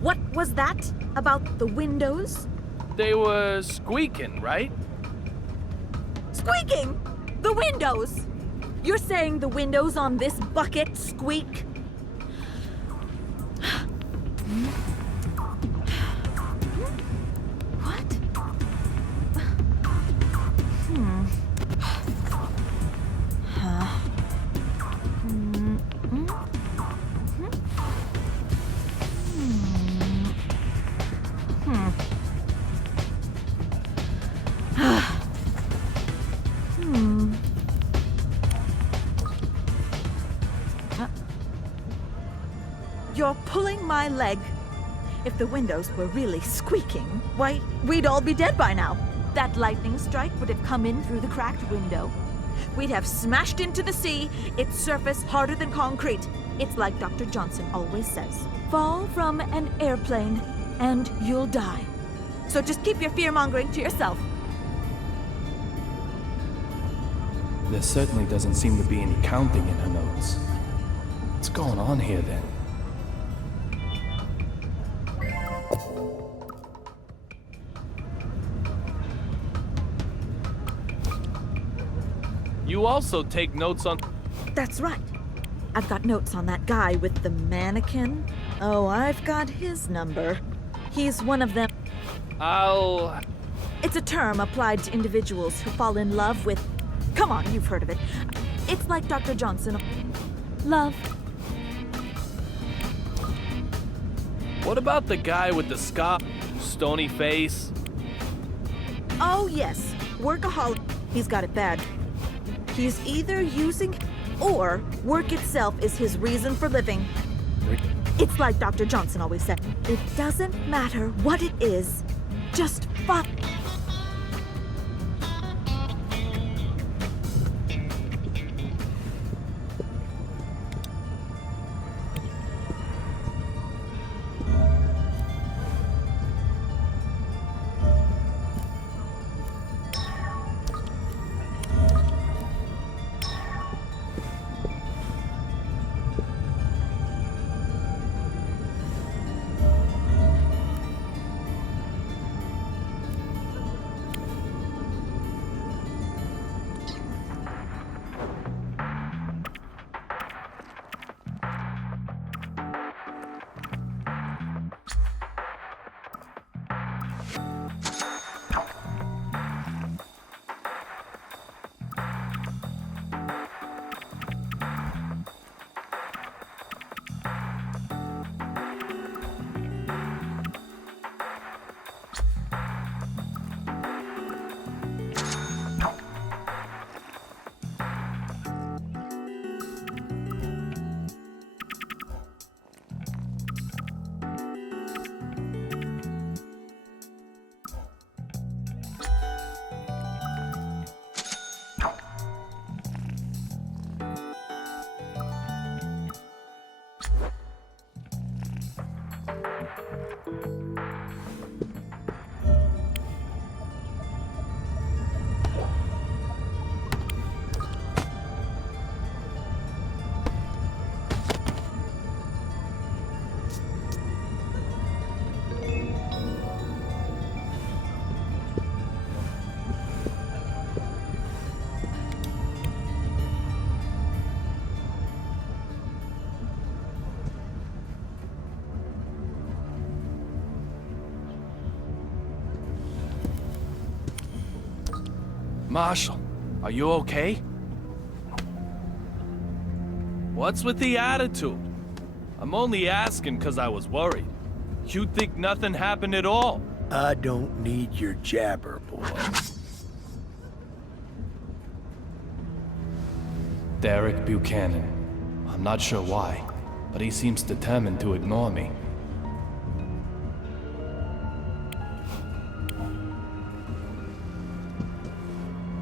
What was that about the windows? They were squeaking, right? Squeaking! The windows! You're saying the windows on this bucket squeak? What? Huh? You're pulling my leg. If the windows were really squeaking, why, we'd all be dead by now. That lightning strike would have come in through the cracked window. We'd have smashed into the sea, its surface harder than concrete. It's like Dr. Johnson always says. Fall from an airplane and you'll die. So just keep your fear-mongering to yourself. There certainly doesn't seem to be any counting in her notes. What's going on here then? You also take notes on... That's right. I've got notes on that guy with the mannequin. Oh, I've got his number. He's one of them. It's a term applied to individuals who fall in love with... Come on, you've heard of it. It's like Dr. Johnson. Love. What about the guy with the scar, stony face? Oh, yes. Workaholic. He's got it bad. He's either using or work itself is his reason for living. It's like Dr. Johnson always said. It doesn't matter what it is. Just fuck. Marshall, are you okay? What's with the attitude? I'm only asking because I was worried. You'd think nothing happened at all. I don't need your jabber, boy. Derek Buchanan. I'm not sure why, but he seems determined to ignore me.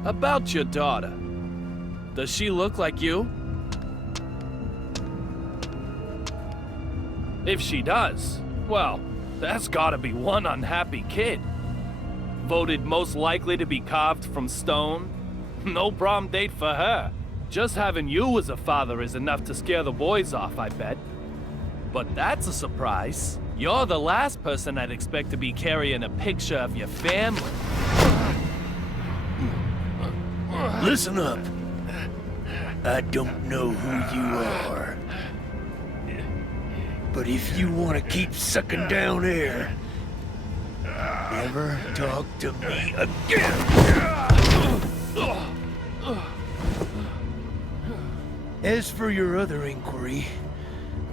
About your daughter. Does she look like you? If she does, well, that's gotta be one unhappy kid. Voted most likely to be carved from stone. No prom date for her. Just having you as a father is enough to scare the boys off, I bet. But that's a surprise. You're the last person I'd expect to be carrying a picture of your family. Listen up. I don't know who you are. But if you want to keep sucking down air, never talk to me again. As for your other inquiry,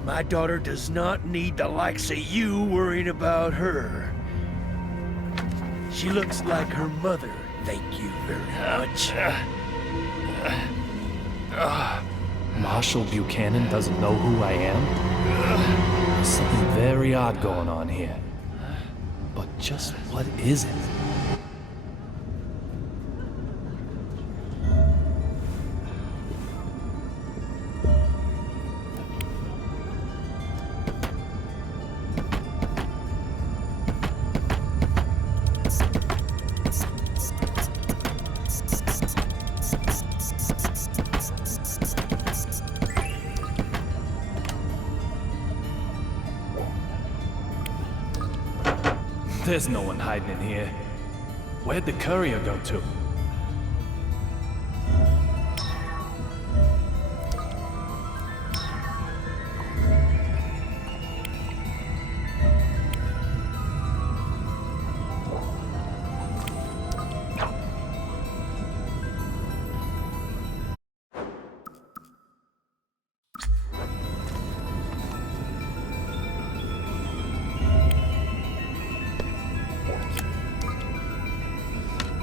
my daughter does not need the likes of you worrying about her. She looks like her mother, thank you very much. Marshall Buchanan doesn't know who I am? There's something very odd going on here. But just what is it? There's no one hiding in here. Where'd the courier go to?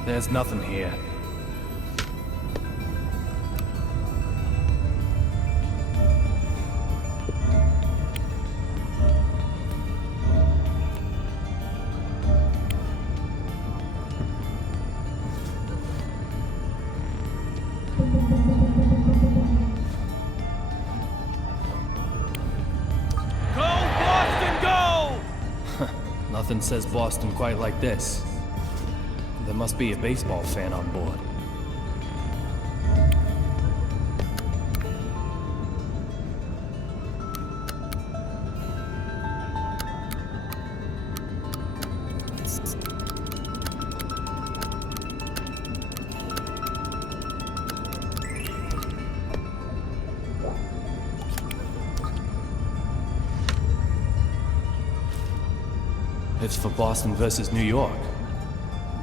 There's nothing here. Go, Boston, go! Nothing says Boston quite like this. There must be a baseball fan on board. It's for Boston versus New York.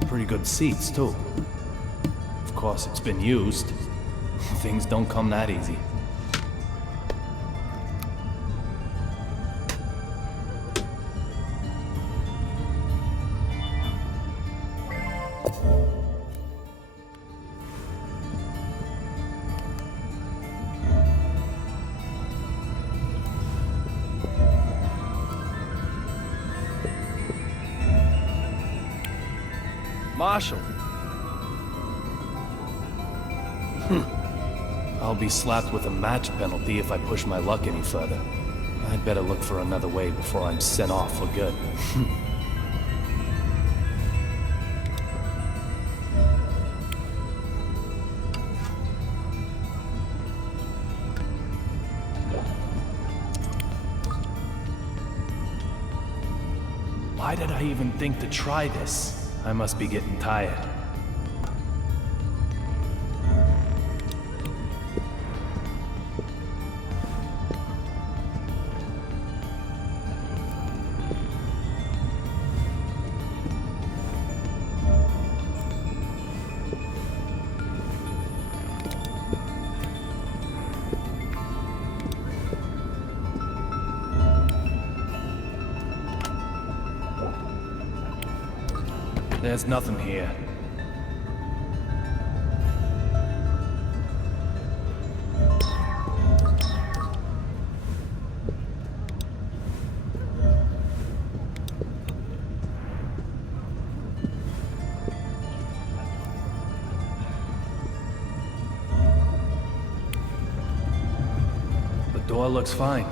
Pretty good seats, too. Of course, it's been used. Things don't come that easy. Marshall. I'll be slapped with a match penalty if I push my luck any further. I'd better look for another way before I'm sent off for good. Why did I even think to try this? I must be getting tired. There's nothing here. The door looks fine.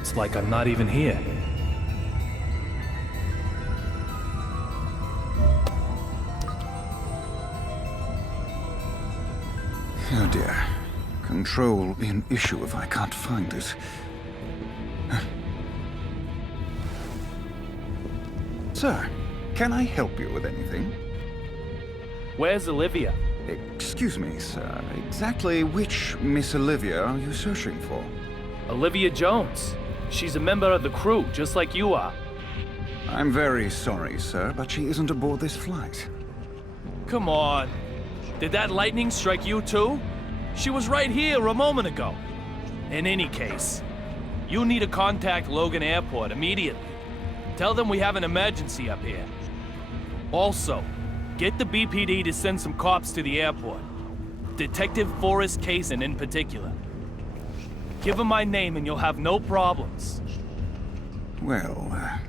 It's like I'm not even here. Oh dear. Control will be an issue if I can't find it. Sir, can I help you with anything? Where's Olivia? Excuse me, sir. Exactly which Miss Olivia are you searching for? Olivia Jones. She's a member of the crew, just like you are. I'm very sorry, sir, but she isn't aboard this flight. Come on. Did that lightning strike you too? She was right here a moment ago. In any case, you need to contact Logan Airport immediately. Tell them we have an emergency up here. Also, get the BPD to send some cops to the airport. Detective Forrest Kaysen in particular. Give him my name and you'll have no problems. Well,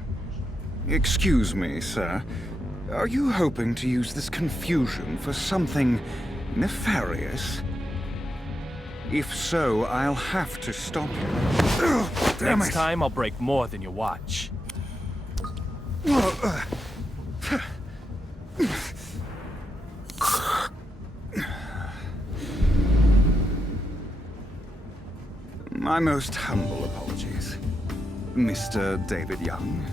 excuse me, sir. Are you hoping to use this confusion for something nefarious? If so, I'll have to stop you. Damn Next it. time, I'll break more than you watch. My most humble apologies, Mr. David Young.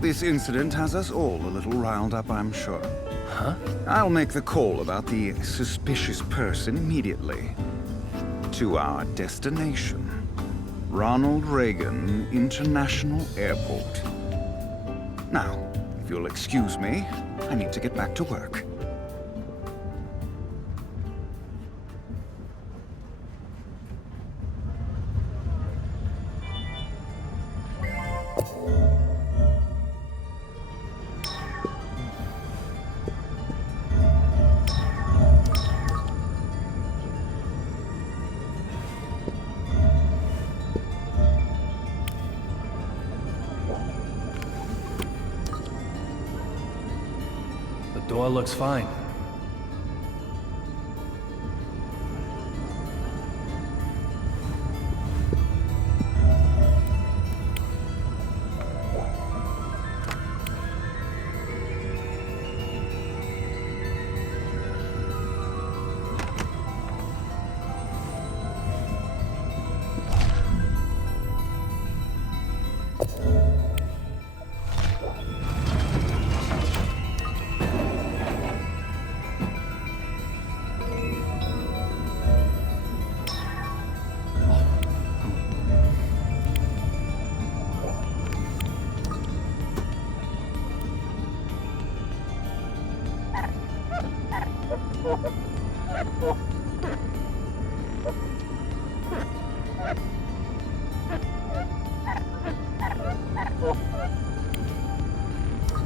This incident has us all a little riled up, I'm sure. Huh? I'll make the call about the suspicious person immediately. To our destination, Ronald Reagan International Airport. Now, if you'll excuse me, I need to get back to work. The door looks fine.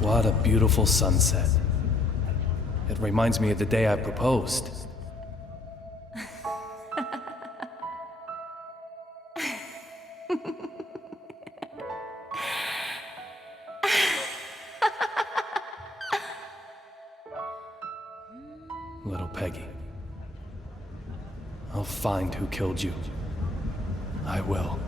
What a beautiful sunset. It reminds me of the day I proposed. Little Peggy. I'll find who killed you. I will.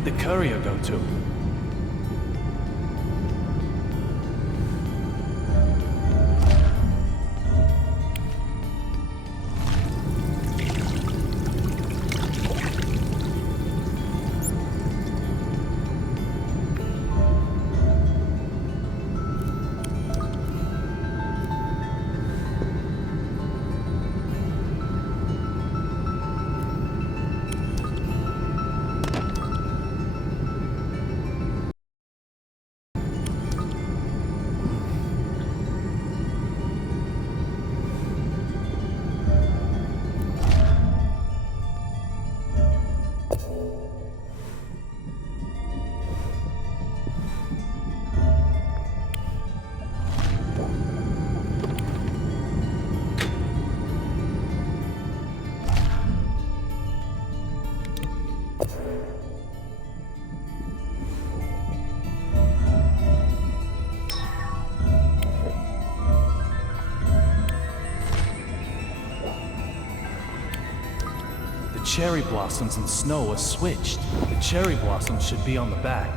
Where'd the courier go to? The cherry blossoms and snow are switched. The cherry blossoms should be on the back.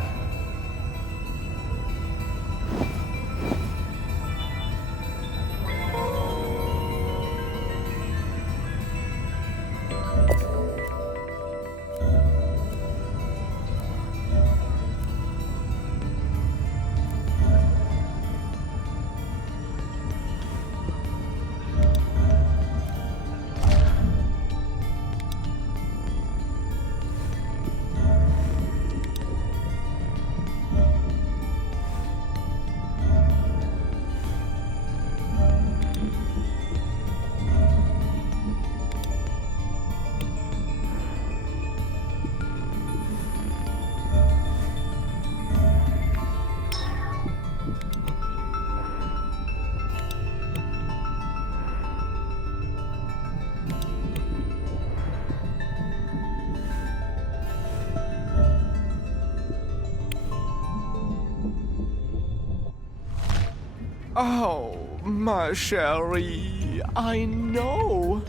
Oh, my Sherry, I know.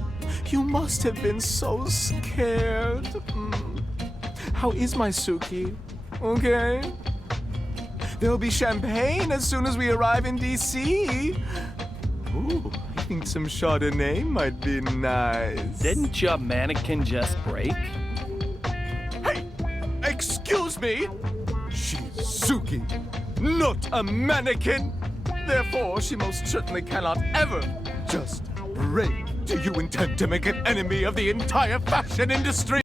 You must have been so scared. How is my Suki? Okay? There'll be champagne as soon as we arrive in D.C. Ooh, I think some Chardonnay might be nice. Didn't your mannequin just break? Hey! Excuse me! She's Suki, not a mannequin! Therefore, she most certainly cannot ever just break. Do you intend to make an enemy of the entire fashion industry?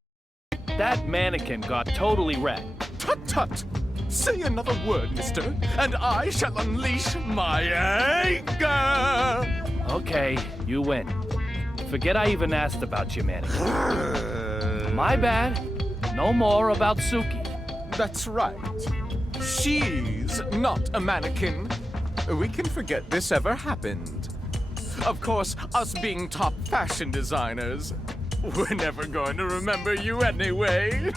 That mannequin got totally wrecked. Tut-tut! Say another word, mister, and I shall unleash my anger! Okay, you win. Forget I even asked about your mannequin. My bad. No more about Suki. That's right. She's not a mannequin. We can forget this ever happened. Of course, us being top fashion designers, we're never going to remember you anyway.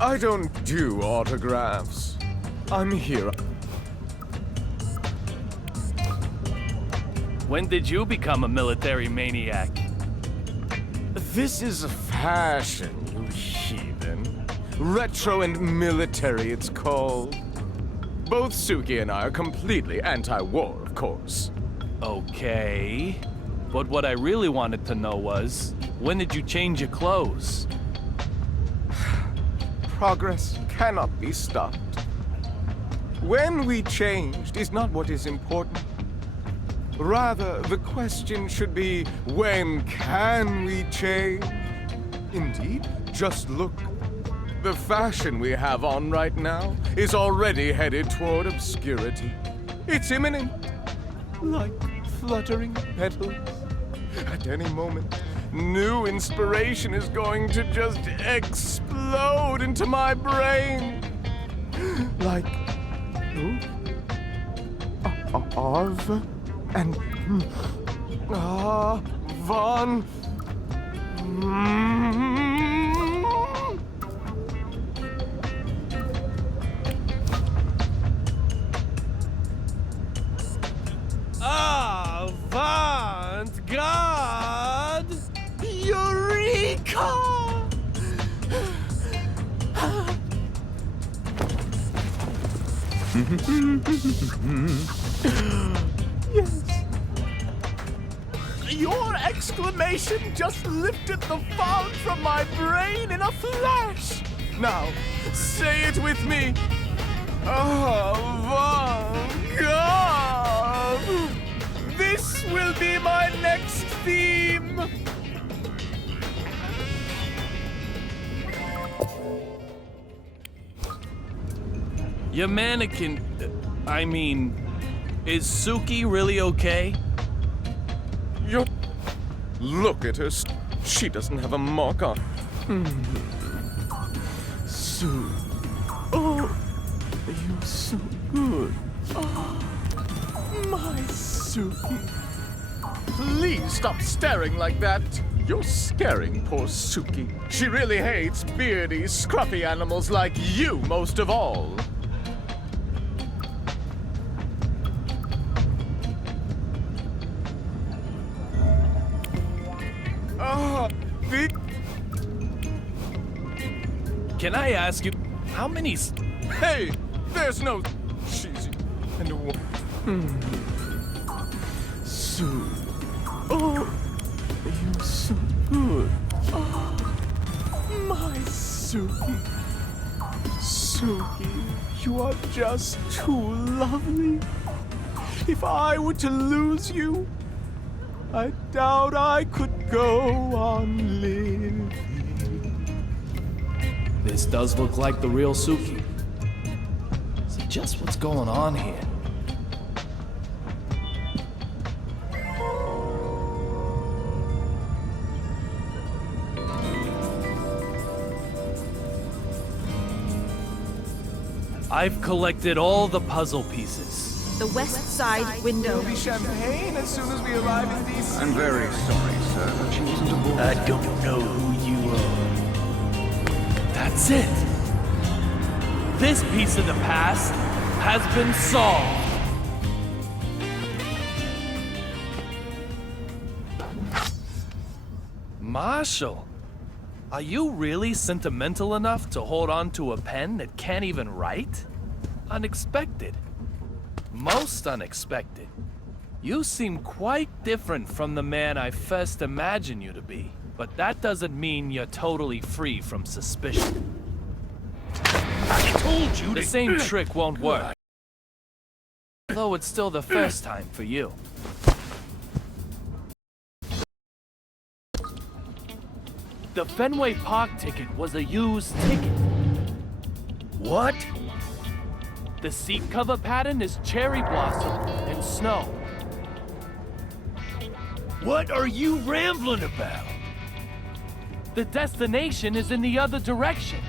I don't do autographs. I'm here. When did you become a military maniac? This is fashion, you heathen. Retro and military, it's called. Both Suki and I are completely anti-war, of course. Okay. But what I really wanted to know was, when did you change your clothes? Progress cannot be stopped. When we changed is not what is important. Rather, the question should be, when can we change? Indeed, just look. The fashion we have on right now is already headed toward obscurity. It's imminent, like fluttering petals. At any moment, new inspiration is going to just explode into my brain. Like, Arv and Von. Avant-garde! Eureka! Yes. Your exclamation just lifted the fog from my brain in a flash. Now, say it with me. Avant-garde. This will be my next theme. Your mannequin... I mean... Is Suki really okay? Look at her. She doesn't have a mark on. Sue. Oh, you're so good. Oh, my Suki. Please stop staring like that. You're scaring poor Suki. She really hates beardy, scruffy animals like you most of all. Can I ask you, how many... Hey, there's no cheesy and Sue. Oh, you're so good. Oh, my Suki. Suki, you are just too lovely. If I were to lose you, I doubt I could go on living. This does look like the real Suki. So just what's going on here? I've collected all the puzzle pieces. The west side window. There'll be champagne as soon as we arrive in DC. I'm very sorry, sir, but she wasn't aboard. I don't know who you are. That's it. This piece of the past has been solved. Marshall, are you really sentimental enough to hold on to a pen that can't even write? Unexpected. Most unexpected. You seem quite different from the man I first imagined you to be. But that doesn't mean you're totally free from suspicion. I told you the same trick won't work. Though it's still the first time for you. The Fenway Park ticket was a used ticket. What? The seat cover pattern is cherry blossom and snow. What are you rambling about? The destination is in the other direction.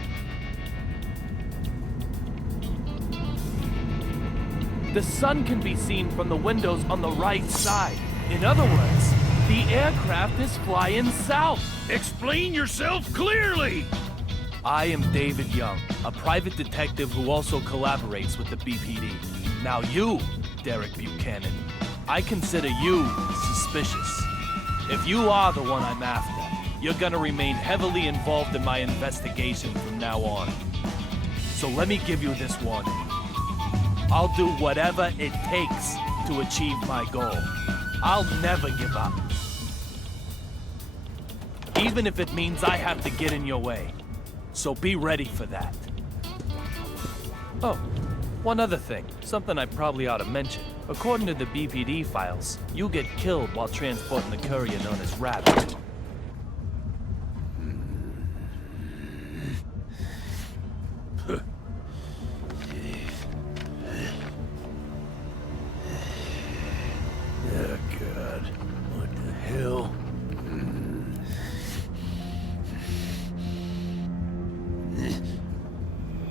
The sun can be seen from the windows on the right side. In other words, the aircraft is flying south. Explain yourself clearly! I am David Young, a private detective who also collaborates with the BPD. Now you, Derek Buchanan, I consider you suspicious. If you are the one I'm after, you're gonna remain heavily involved in my investigation from now on. So let me give you this warning. I'll do whatever it takes to achieve my goal. I'll never give up. Even if it means I have to get in your way. So be ready for that. Oh, one other thing. Something I probably ought to mention. According to the BPD files, you get killed while transporting the courier known as Rabbit. Oh, God. What the hell?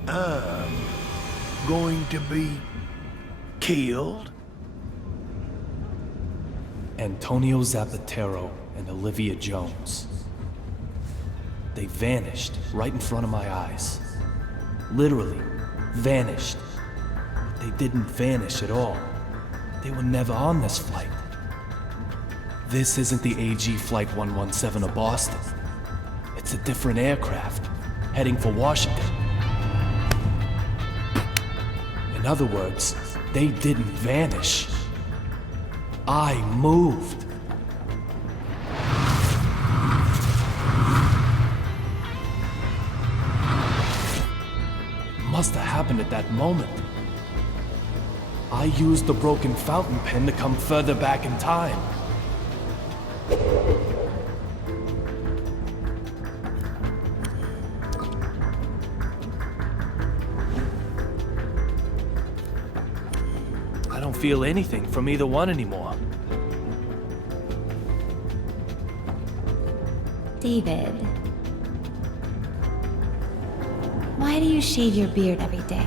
I'm going to be killed? Antonio Zapatero and Olivia Jones. They vanished right in front of my eyes. Literally, vanished. But they didn't vanish at all. They were never on this flight. This isn't the AG Flight 117 of Boston. It's a different aircraft, heading for Washington. In other words, they didn't vanish. I moved. It must have happened at that moment. I used the broken fountain pen to come further back in time. I don't feel anything from either one anymore. David, why do you shave your beard every day?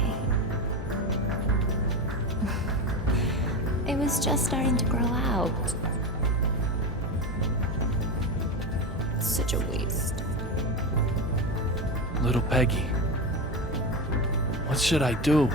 It was just starting to grow out. It's such a waste. Little Peggy, what should I do?